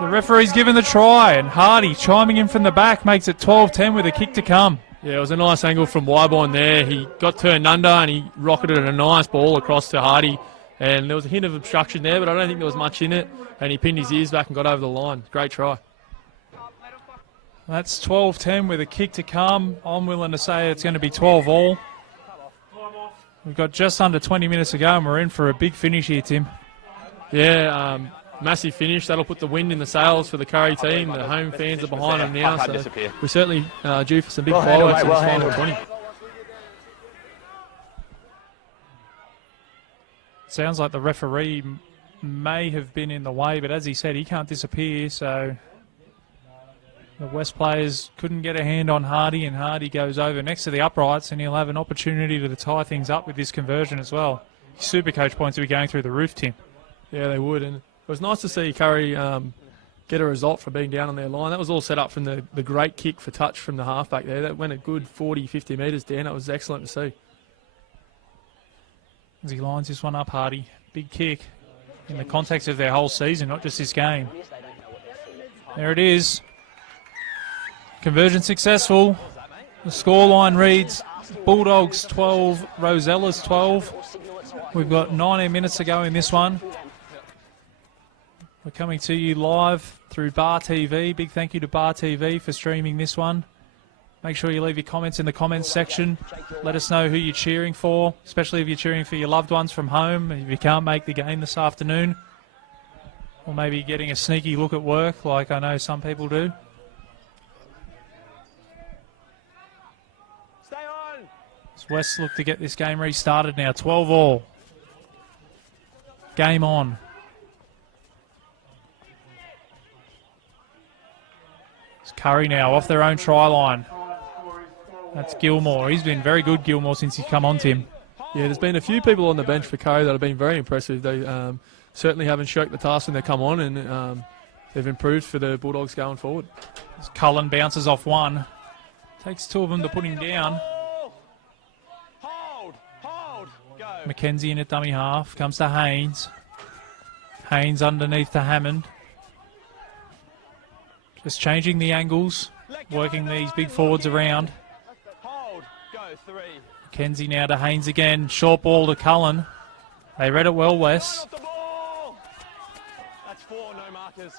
The referee's given the try, and Hardy chiming in from the back makes it 12-10 with a kick to come. Yeah, it was a nice angle from Wyborn there. He got turned under and he rocketed a nice ball across to Hardy. And there was a hint of obstruction there, but I don't think there was much in it. And he pinned his ears back and got over the line. Great try. That's 12-10 with a kick to come. I'm willing to say it's going to be 12-all. We've got just under 20 minutes to go, and we're in for a big finish here, Tim. Yeah, massive finish. That'll put the wind in the sails for the Kurri team. The home fans are behind them now, so we're certainly due for some big fireworks in this final 20. Sounds like the referee may have been in the way, but as he said, he can't disappear, so the West players couldn't get a hand on Hardy, and Hardy goes over next to the uprights, and he'll have an opportunity to tie things up with this conversion as well. Supercoach points will be going through the roof, Tim. Yeah, they would, and it was nice to see Kurri get a result for being down on their line. That was all set up from the great kick for touch from the halfback there. That went a good 40, 50 metres down. That was excellent to see. As he lines this one up, Hardy. Big kick in the context of their whole season, not just this game. There it is. Conversion successful. The scoreline reads Bulldogs 12, Rosellas 12. We've got 19 minutes to go in this one. We're coming to you live through Bar TV. Big thank you to Bar TV for streaming this one. Make sure you leave your comments in the comments section. Let us know who you're cheering for, especially if you're cheering for your loved ones from home, if you can't make the game this afternoon. Or maybe getting a sneaky look at work like I know some people do. Stay on. As West look to get this game restarted now. 12-all. Game on. It's Kurri now off their own try line. That's Gilmore. He's been very good, Gilmore, since he's come on, Tim. Yeah, there's been a few people on the bench for Kurri that have been very impressive. They certainly haven't shirked the task when they come on, and they've improved for the Bulldogs going forward. As Cullen bounces off one. Takes two of them to put him down. Hold, go. Mackenzie in at dummy half. Comes to Haynes. Haynes underneath to Hammond. Just changing the angles. Working these big forwards around. Hold, go, 3. Mackenzie now to Haynes again. Short ball to Cullen. They read it well, Wes. That's 4, no markers.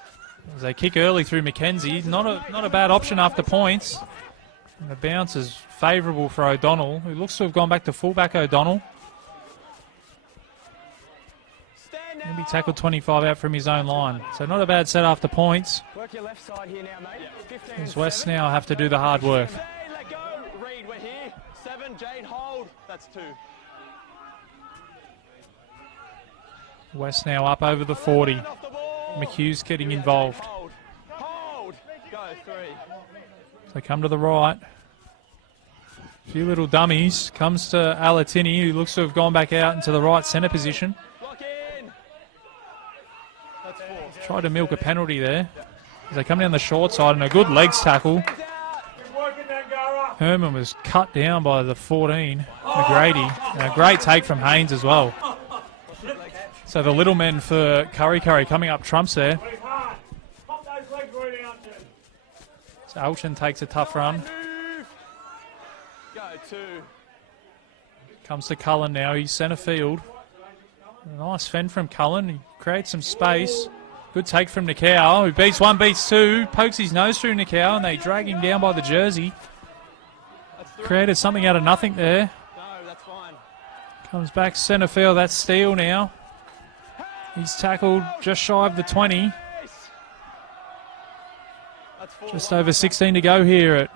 As they kick early through Mackenzie. Not a bad option after points. And the bounce is favourable for O'Donnell, who looks to have gone back to fullback O'Donnell. He'll be tackled 25 out from his own line. So not a bad set after points. Work your left side here now, mate. 15 As West now have to do the hard work. Let go. Reed, we're here. 7, Jade, hold. That's 2. West now up over the 40. McHugh's getting involved. Hold. Go, 3. So come to the right. A few little dummies. Comes to Alatini, who looks to have gone back out into the right centre position. Lock in. That's 4. Tried to milk a penalty there. As they come down the short side, and a good legs tackle. Herman was cut down by the 14, McGrady. And a great take from Haynes as well. So the little men for Kurri coming up trumps there. So Alchin takes a tough run. Go, 2. Comes to Cullen now. He's centre field. A nice fend from Cullen. He creates some space. Good take from Nikau, who beats 1, beats 2. Pokes his nose through Nikau, and they drag him down by the jersey. Created something out of nothing there. No, that's fine. Comes back centre field. That's Steele now. He's tackled just shy of the 20. Just over 16 to go here at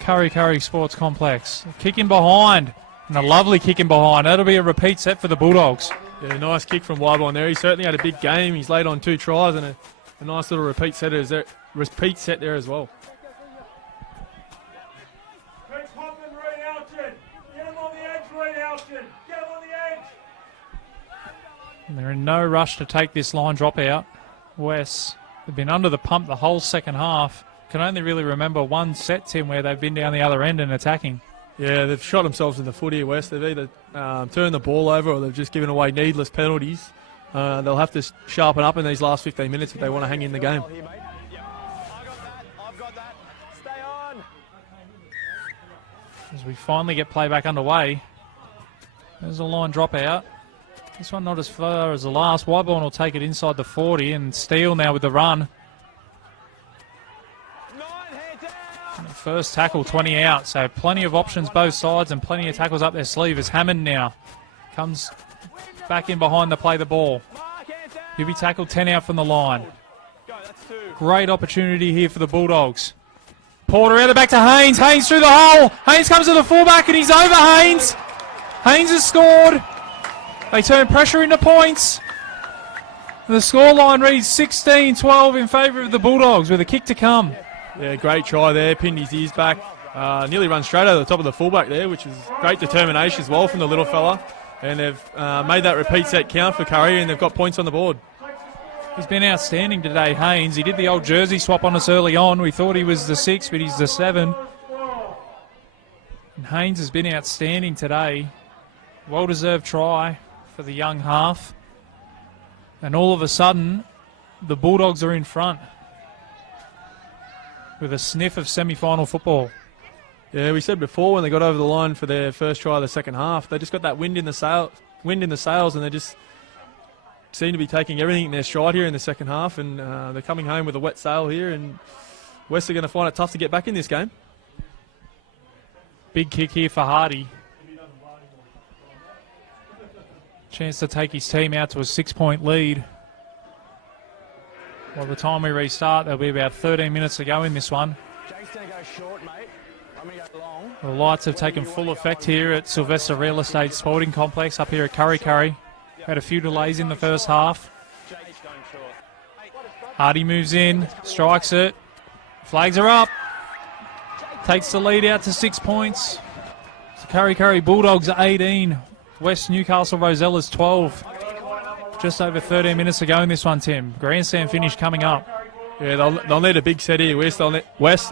Kurri Sports Complex. A kick in behind, and a lovely kick in behind. That'll be a repeat set for the Bulldogs. Yeah, nice kick from Wyborn there. He certainly had a big game. He's laid on 2 tries and a nice little repeat set has repeat set there as well. Let's hop and Reed Elton. Get him on the edge, Reed Elton. Get him on the edge. And they're in no rush to take this line drop out. West have been under the pump the whole second half. Can only really remember one set, Tim, where they've been down the other end and attacking. Yeah, they've shot themselves in the foot here, West. They've either turned the ball over or they've just given away needless penalties. They'll have to sharpen up in these last 15 minutes if they want to hang in the game. As we finally get play back underway, there's a line drop out. This one not as far as the last. Wyborn will take it inside the 40 and Steele now with the run. And the first tackle 20 out, so plenty of options both sides and plenty of tackles up their sleeve as Hammond now comes back in behind to play the ball. He'll be tackled 10 out from the line. Great opportunity here for the Bulldogs. Porter out the back to Haynes. Haynes through the hole. Haynes comes to the fullback and he's over Haynes. Haynes has scored. They turn pressure into points. The scoreline reads 16-12 in favour of the Bulldogs with a kick to come. Yeah, great try there. Pinned his ears back. Nearly run straight over the top of the fullback there, which is great determination as well from the little fella. And they've made that repeat set count for Kurri and they've got points on the board. He's been outstanding today, Haynes. He did the old jersey swap on us early on. We thought he was the 6, but he's the 7. And Haynes has been outstanding today. Well-deserved try for the young half. And all of a sudden, the Bulldogs are in front with a sniff of semi-final football. Yeah, we said before when they got over the line for their first try of the second half, they just got that wind in the sails, and they just seem to be taking everything in their stride here in the second half, and they're coming home with a wet sail here, and West are going to find it tough to get back in this game. Big kick here for Hardy. Chance to take his team out to a 6-point lead. By the time we restart, there'll be about 13 minutes to go in this one. Jake's going to go short, mate. I'm going to go long. The lights have taken full effect here at Sylvester Real Estate Sporting Complex up here at Kurri. Had a few delays in the first half. Hardy moves in, strikes it. Flags are up. Takes the lead out to 6 points. So Kurri Bulldogs 18. West Newcastle Rosellas 12. Just over 13 minutes to go in this one, Tim. Grandstand finish coming up. Yeah, they'll need a big set here. West, they'll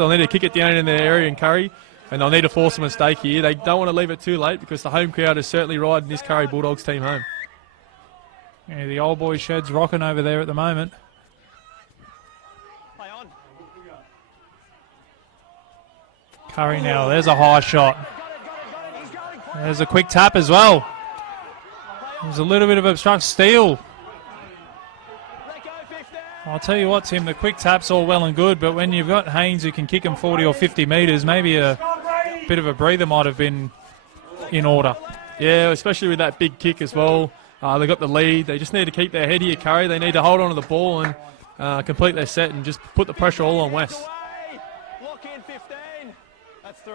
need to kick it down in their area in Kurri, and they'll need to force a mistake here. They don't want to leave it too late because the home crowd is certainly riding this Kurri Bulldogs team home. Yeah, the old boy shed's rocking over there at the moment. Kurri now, there's a high shot. There's a quick tap as well. There's a little bit of obstruction. Steele. I'll tell you what, Tim, the quick tap's all well and good, but when you've got Haynes who can kick them 40 or 50 metres, maybe a bit of a breather might have been in order. Yeah, especially with that big kick as well. They got the lead. They just need to keep their head here, Kurri. They need to hold on to the ball and complete their set and just put the pressure all on West. Lock in 15. That's 3.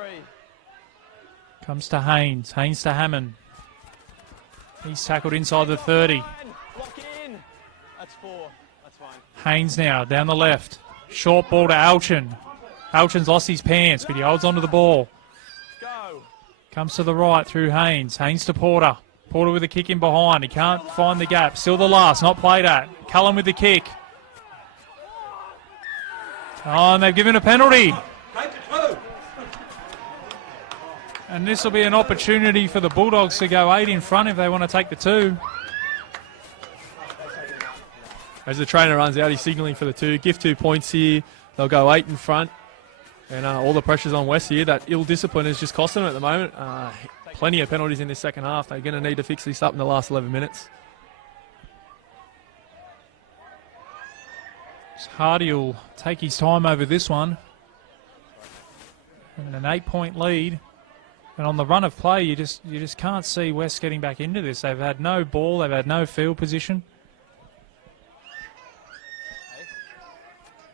Comes to Haynes. Haynes to Hammond. He's tackled inside the 30. Lock in. That's 4. That's fine. Haynes now down the left. Short ball to Alchin. Alchin's lost his pants, but he holds onto the ball. Go. Comes to the right through Haynes. Haynes to Porter. Porter with a kick in behind. He can't find the gap. Still the last. Not played at. Cullen with the kick. Oh, and they've given a penalty. And this will be an opportunity for the Bulldogs to go 8 in front if they want to take the 2. As the trainer runs out, he's signalling for the 2. Give 2 points here. They'll go 8 in front. And all the pressure's on West here. That ill discipline is just costing them at the moment. Plenty of penalties in this second half. They're going to need to fix this up in the last 11 minutes. Hardy will take his time over this one. And an 8-point lead. And on the run of play, you just can't see West getting back into this. They've had no ball. They've had no field position.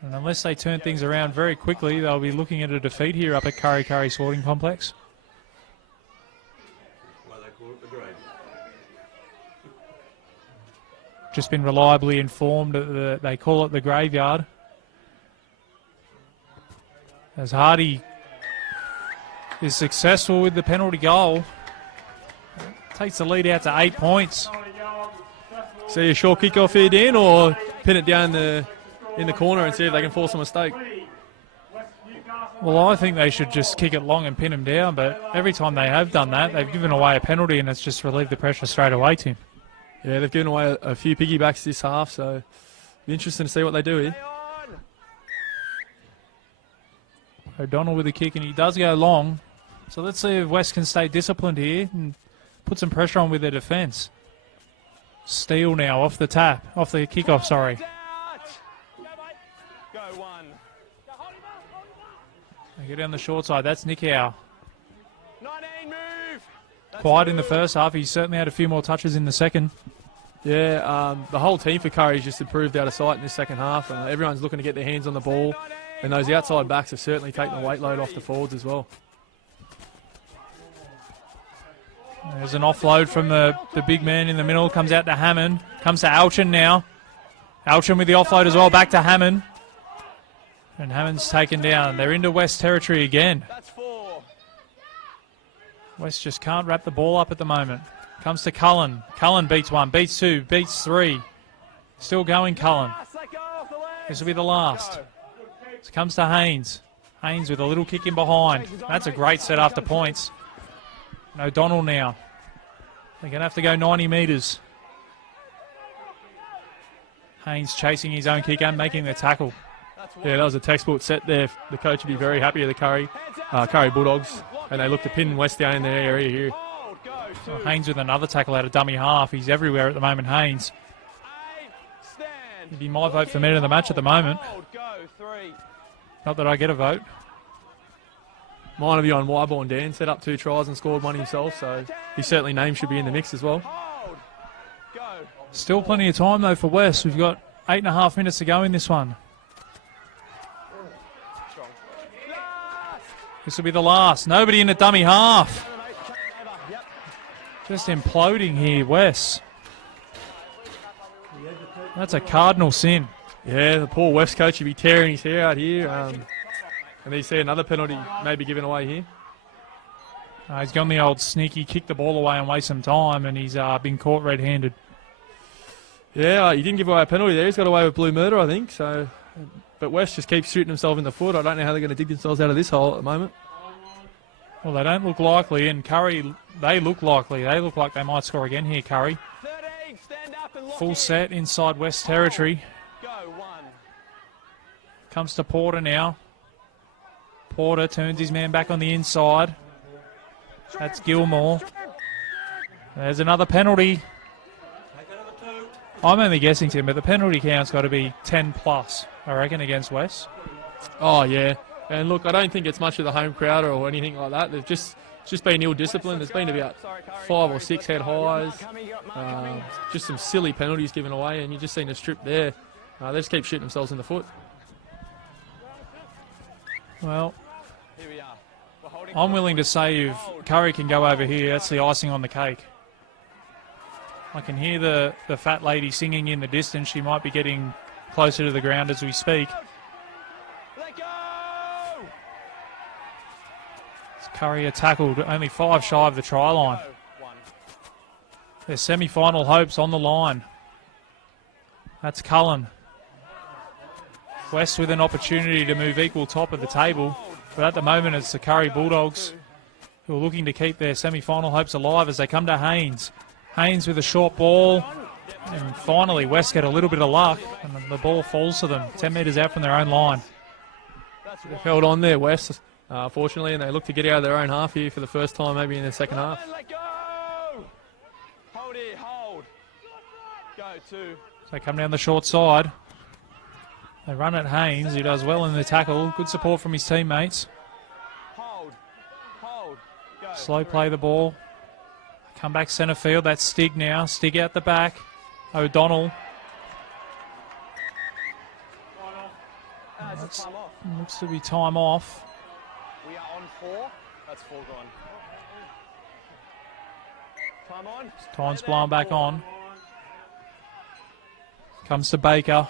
And unless they turn things around very quickly, they'll be looking at a defeat here up at Kurri Sporting Complex. Just been reliably informed that they call it the graveyard. As Hardy is successful with the penalty goal. Takes the lead out to 8 points. See a short kick off here, Dan, or pin it down in the corner and see if they can force a mistake? Well, I think they should just kick it long and pin him down, but every time they have done that, they've given away a penalty and it's just relieved the pressure straight away, Tim. Yeah, they've given away a few piggybacks this half, so it'll be interesting to see what they do here. O'Donnell with the kick, and he does go long. So let's see if West can stay disciplined here and put some pressure on with their defence. Steele now off the kickoff, sorry. Go one. They get down the short side. That's Nick Howe. 19, move. Quiet in the first half. He certainly had a few more touches in the second. Yeah, the whole team for Kurri's just improved out of sight in this second half. Everyone's looking to get their hands on the ball, and those outside backs have certainly taken the weight load off the forwards as well. There's an offload from the big man in the middle. Comes out to Hammond. Comes to Alchin now. Alchin with the offload as well. Back to Hammond. And Hammond's taken down. They're into West territory again. That's 4. West just can't wrap the ball up at the moment. Comes to Cullen. Cullen beats 1, beats 2, beats 3. Still going, Cullen. This will be the last. So comes to Haynes. Haynes with a little kick in behind. That's a great set after points. And O'Donnell now. They're going to have to go 90 metres. Haynes chasing his own kick and making the tackle. Yeah, that was a textbook set there. The coach would be very happy with the Kurri Bulldogs, and they look to pin West down in their area here. Well, Haynes with another tackle out of dummy half. He's everywhere at the moment, Haynes. He'd be my vote for man of the match at the moment. Not that I get a vote. Mine will be on Wyborn. Dan set up 2 tries and scored 1 himself, so his certainly name should be in the mix as well. Still plenty of time though for West. We've got 8.5 minutes to go in this one. This will be the last. Nobody in the dummy half. Just imploding here, West. That's a cardinal sin. Yeah, the poor West coach will be tearing his hair out here. And you see another penalty maybe given away here. He's gone the old sneaky, kick the ball away and waste some time, and he's been caught red-handed. Yeah, he didn't give away a penalty there. He's got away with blue murder, I think. So, but West just keeps shooting himself in the foot. I don't know how they're going to dig themselves out of this hole at the moment. Well, they don't look likely, and Kurri, they look likely. They look like they might score again here, Kurri. 13, stand up and lock Full in. set inside West territory. Go 1. Comes to Porter now. Porter turns his man back on the inside. That's Gilmore. There's another penalty. I'm only guessing, Tim, but the penalty count's got to be 10 plus, I reckon, against West. Oh, yeah. And look, I don't think it's much of the home crowd or anything like that. They've just been ill-disciplined. There's been about 5 or 6 head highs. Just some silly penalties given away, and you just seen a strip there. They just keep shooting themselves in the foot. Well, I'm willing to say if Kurri can go over here, that's the icing on the cake. I can hear the fat lady singing in the distance. She might be getting closer to the ground as we speak. Kurri are tackled, only 5 shy of the try line. Their semi-final hopes on the line. That's Cullen. West with an opportunity to move equal top of the table, but at the moment it's the Kurri Bulldogs who are looking to keep their semi-final hopes alive as they come to Haynes. Haynes with a short ball, and finally West get a little bit of luck, and the ball falls to them 10 metres out from their own line. They've held on there, West, fortunately, and they look to get out of their own half here for the first time maybe in the second half. Let go. Hold it, hold. Go 2. So they come down the short side. They run at Haynes, who does well in the tackle. Good support from his teammates. Hold. Go. Slow play the ball. Come back centre field. That's Stig now. Stig out the back. O'Donnell. Looks to be time off. We are on 4. That's 4 gone. Time on. Time's blown back on. Comes to Baker.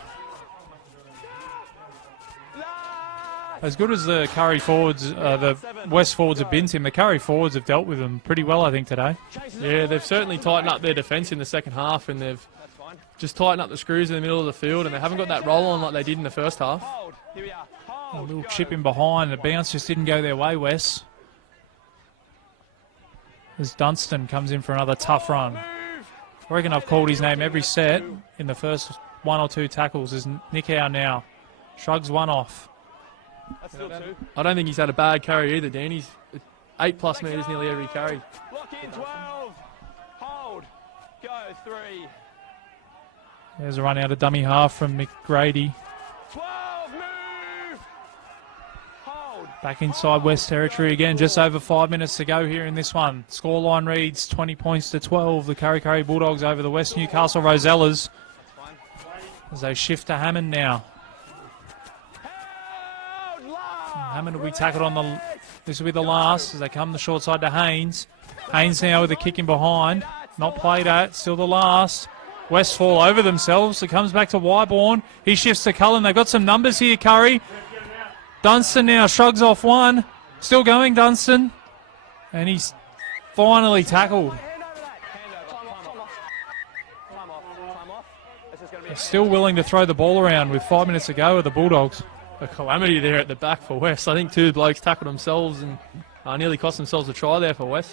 As good as the Kurri forwards, the West forwards have been, Tim, the Kurri forwards have dealt with them pretty well, I think, today. Yeah, they've certainly tightened up their defence in the second half, and they've just tightened up the screws in the middle of the field, and they haven't got that roll on like they did in the first half. A little chip in behind. The bounce just didn't go their way, Wes. As Dunstan comes in for another tough run. I reckon I've called his name every set in the first 1 or 2 tackles. Is Nick Howe now. Shrugs one off. That's still 2. I don't think he's had a bad carry either, Dan. He's 8+ metres nearly every carry. Lock in 12. Hold. Go 3. There's a run out of dummy half from McGrady. 12. Move. Hold. Back inside West territory again. Just over 5 minutes to go here in this one. Scoreline reads 20 points to 12. The Kurri Bulldogs over the West Newcastle Rosellas. As they shift to Hammond now. Hammond will be tackled on the... This will be the last as they come the short side to Haynes. Haynes now with a kick in behind. Not played at. Still the last. West fall over themselves. It comes back to Wyborn. He shifts to Cullen. They've got some numbers here, Kurri. Dunstan now shrugs off one. Still going, Dunstan. And he's finally tackled. They're still willing to throw the ball around with 5 minutes to go with the Bulldogs. A calamity there at the back for West. I think 2 blokes tackled themselves and nearly cost themselves a try there for West.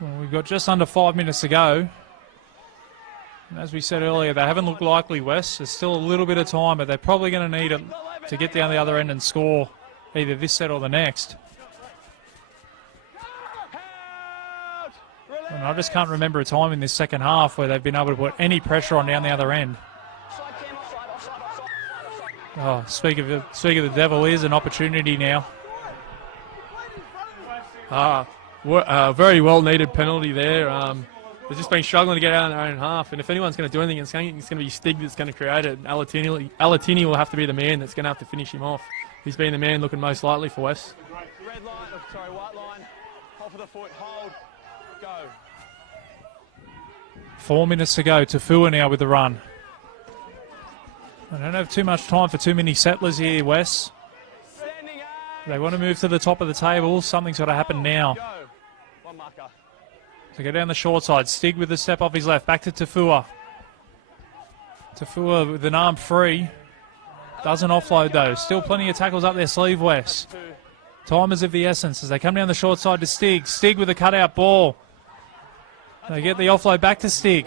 Well, we've got just under 5 minutes to go. And as we said earlier, they haven't looked likely, West. There's still a little bit of time, but they're probably going to need it to get down the other end and score either this set or the next. And I just can't remember a time in this second half where they've been able to put any pressure on down the other end. Oh, speak of the devil, here's an opportunity now. Very well needed penalty there. They've just been struggling to get out in their own half, and if anyone's going to do anything, it's going to be Stig that's going to create it. Alatini will have to be the man that's going to have to finish him off. He's been the man looking most likely for West. Red line, sorry, white line. Hold for the foot, hold, go. 4 minutes to go. Tafua now with the run. I don't have too much time for too many settlers here, Wes. They want to move to the top of the table. Something's got to happen now. One marker. So go down the short side. Stig with the step off his left. Back to Tafua. Tafua with an arm free. Doesn't offload though. Still plenty of tackles up their sleeve, Wes. Time is of the essence as they come down the short side to Stig. Stig with a cutout ball. They get the offload back to Stig.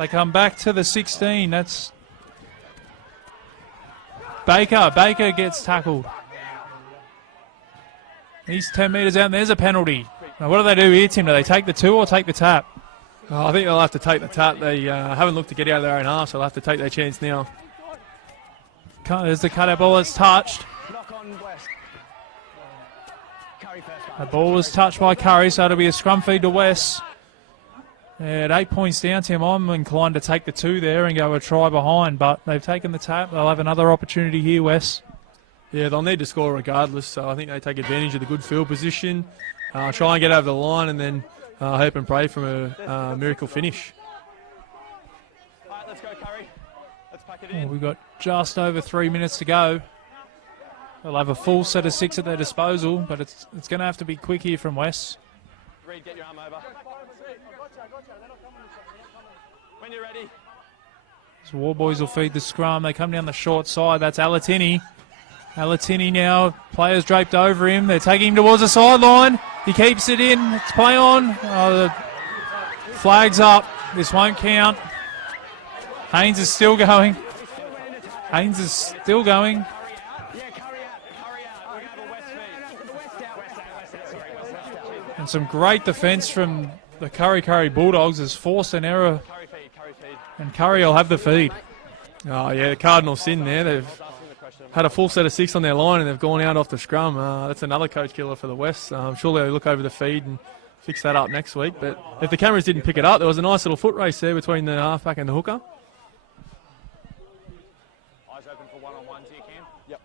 They come back to the 16. That's Baker. Baker gets tackled. He's 10 metres out and there's a penalty. Now what do they do here, Tim? Do they take the 2 or take the tap? I think they'll have to take the tap. They haven't looked to get out of their own half, so they'll have to take their chance now. There's the cutout ball that's touched. The ball was touched by Kurri, so it'll be a scrum feed to West. At 8 points down, Tim, I'm inclined to take the 2 there and go a try behind, but they've taken the tap. They'll have another opportunity here, Wes. Yeah, they'll need to score regardless, so I think they take advantage of the good field position, try and get over the line, and then hope and pray from a miracle finish. All right, let's go, Kurri. Let's pack it in. We've got just over 3 minutes to go. They'll have a full set of 6 at their disposal, but it's going to have to be quick here from West. Reed, get your arm over. When you're ready. So War Boys will feed the scrum. They come down the short side. That's Alatini. Alatini now, players draped over him. They're taking him towards the sideline. He keeps it in. It's play on. Oh, the flag's up. This won't count. Haynes is still going. Haynes is still going. And some great defence from the Kurri Bulldogs has forced an error. And Kurri will have the feed. Oh, yeah, the Cardinals sin there. They've had a full set of 6 on their line and they've gone out off the scrum. That's another coach killer for the West. I'm sure they'll look over the feed and fix that up next week. But if the cameras didn't pick it up, there was a nice little foot race there between the halfback and the hooker. Eyes open for one-on-ones here, Cam. Yep.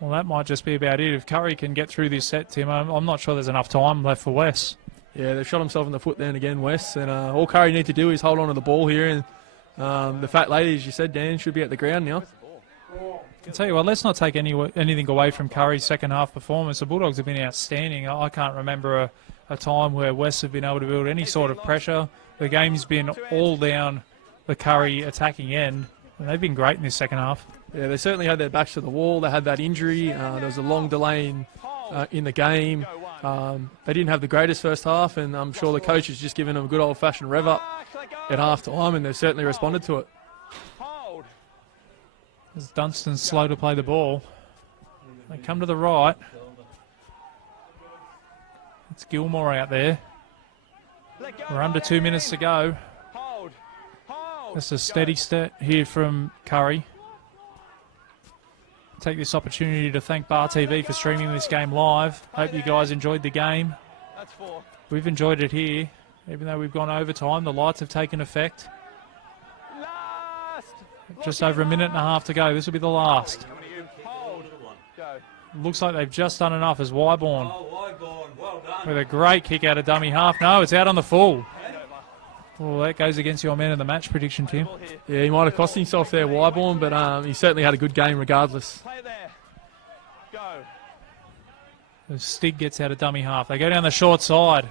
Well, that might just be about it. If Kurri can get through this set, Tim, I'm not sure there's enough time left for West. Yeah, they've shot himself in the foot then again, West. And all Kurri need to do is hold on to the ball here and The fat lady, as you said, Dan, should be at the ground now. I'll tell you what, let's not take anything away from Kurri's second half performance. The Bulldogs have been outstanding. I can't remember a time where West have been able to build any sort of pressure. The game's been all down the Kurri attacking end, and they've been great in this second half. Yeah, they certainly had their backs to the wall. They had that injury. There was a long delay in the game. They didn't have the greatest first half, and I'm sure the coach has just given them a good old-fashioned rev up at half-time, and they've certainly responded to it. As Dunstan's slow to play the ball. They come to the right. It's Gilmore out there. We're under 2 minutes to go. That's a steady step here from Kurri. Take this opportunity to thank Bar TV for streaming this game live. Hope you guys enjoyed the game. We've enjoyed it here. Even though we've gone overtime, the lights have taken effect. Just over a minute and a half to go. This will be the last. Looks like they've just done enough as Wyborn. With a great kick out of dummy half. No, it's out on the full. Well, that goes against your man in the match prediction, Tim. Yeah, he might have cost himself there, Wyborn, but he certainly had a good game regardless. The Stig gets out of dummy half. They go down the short side.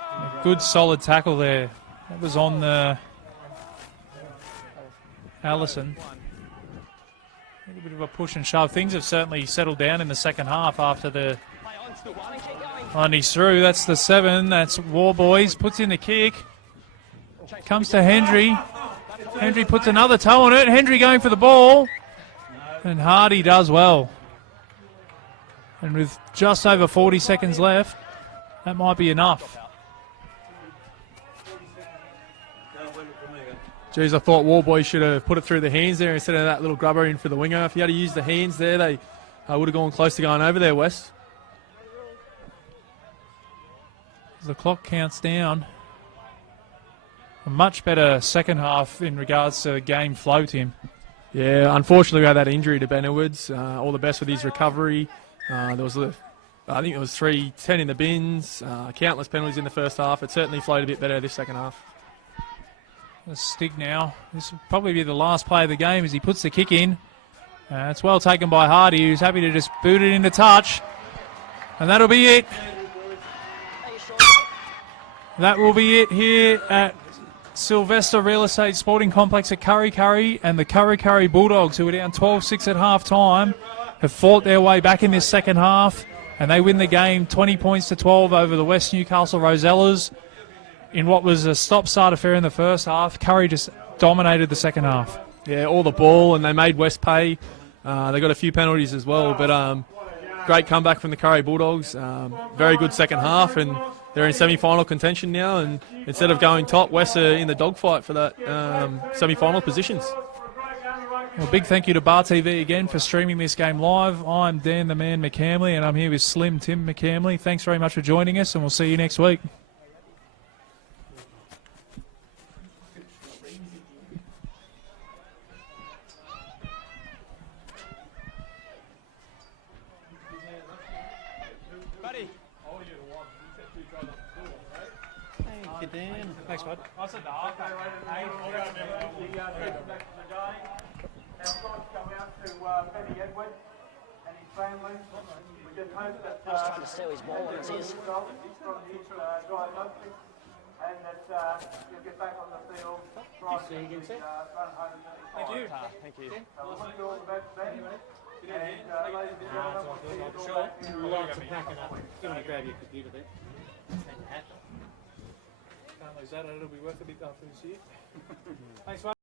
A good solid tackle there. That was on the Allison. A little bit of a push and shove. Things have certainly settled down in the second half after the... And he's through. That's the 7. That's War Boys. Puts in the kick. Comes to Hendry. Hendry puts another toe on it. Hendry going for the ball. And Hardy does well. And with just over 40 seconds left, that might be enough. Geez, I thought Warboy should have put it through the hands there instead of that little grubber in for the winger. If he had to use the hands there, they would have gone close to going over there, West. As the clock counts down. A much better second half in regards to game flow, Tim. Yeah, unfortunately we had that injury to Ben Edwards. All the best with his recovery. There was, I think it was 3-10 in the bins, countless penalties in the first half. It certainly flowed a bit better this second half. The Stig now. This will probably be the last play of the game as he puts the kick in. It's well taken by Hardy, who's happy to just boot it into touch. And that'll be it. That will be it here at Sylvester Real Estate Sporting Complex at Kurri. And the Kurri Bulldogs, who were down 12-6 at half-time, have fought their way back in this second half. And they win the game 20-12 over the West Newcastle Rosellas. In what was a stop-start affair in the first half, Kurri just dominated the second half. Yeah, all the ball, and they made West pay. They got a few penalties as well, but great comeback from the Kurri Bulldogs. Very good second half, and they're in semi-final contention now. And instead of going top, West are in the dogfight for that semi-final positions. Well, big thank you to Bar TV again for streaming this game live. I'm Dan the Man McCamley, and I'm here with Slim Tim McCamley. Thanks very much for joining us, and we'll see you next week. Thanks, bud. Our thoughts go out to Benny Edwards and his family. We just hope that I was trying to steal his ball and it's his. from his diagnosis, and that he'll get back on the field. See you again, sir. Thank you. Thank you. So we wish you all the best, Ben. And ladies and gentlemen, we'll see you all Sure. back in Lots of packing up. Go and grab your computer there. Can't lose that. It'll be worth a bit after this year. Thanks, mate.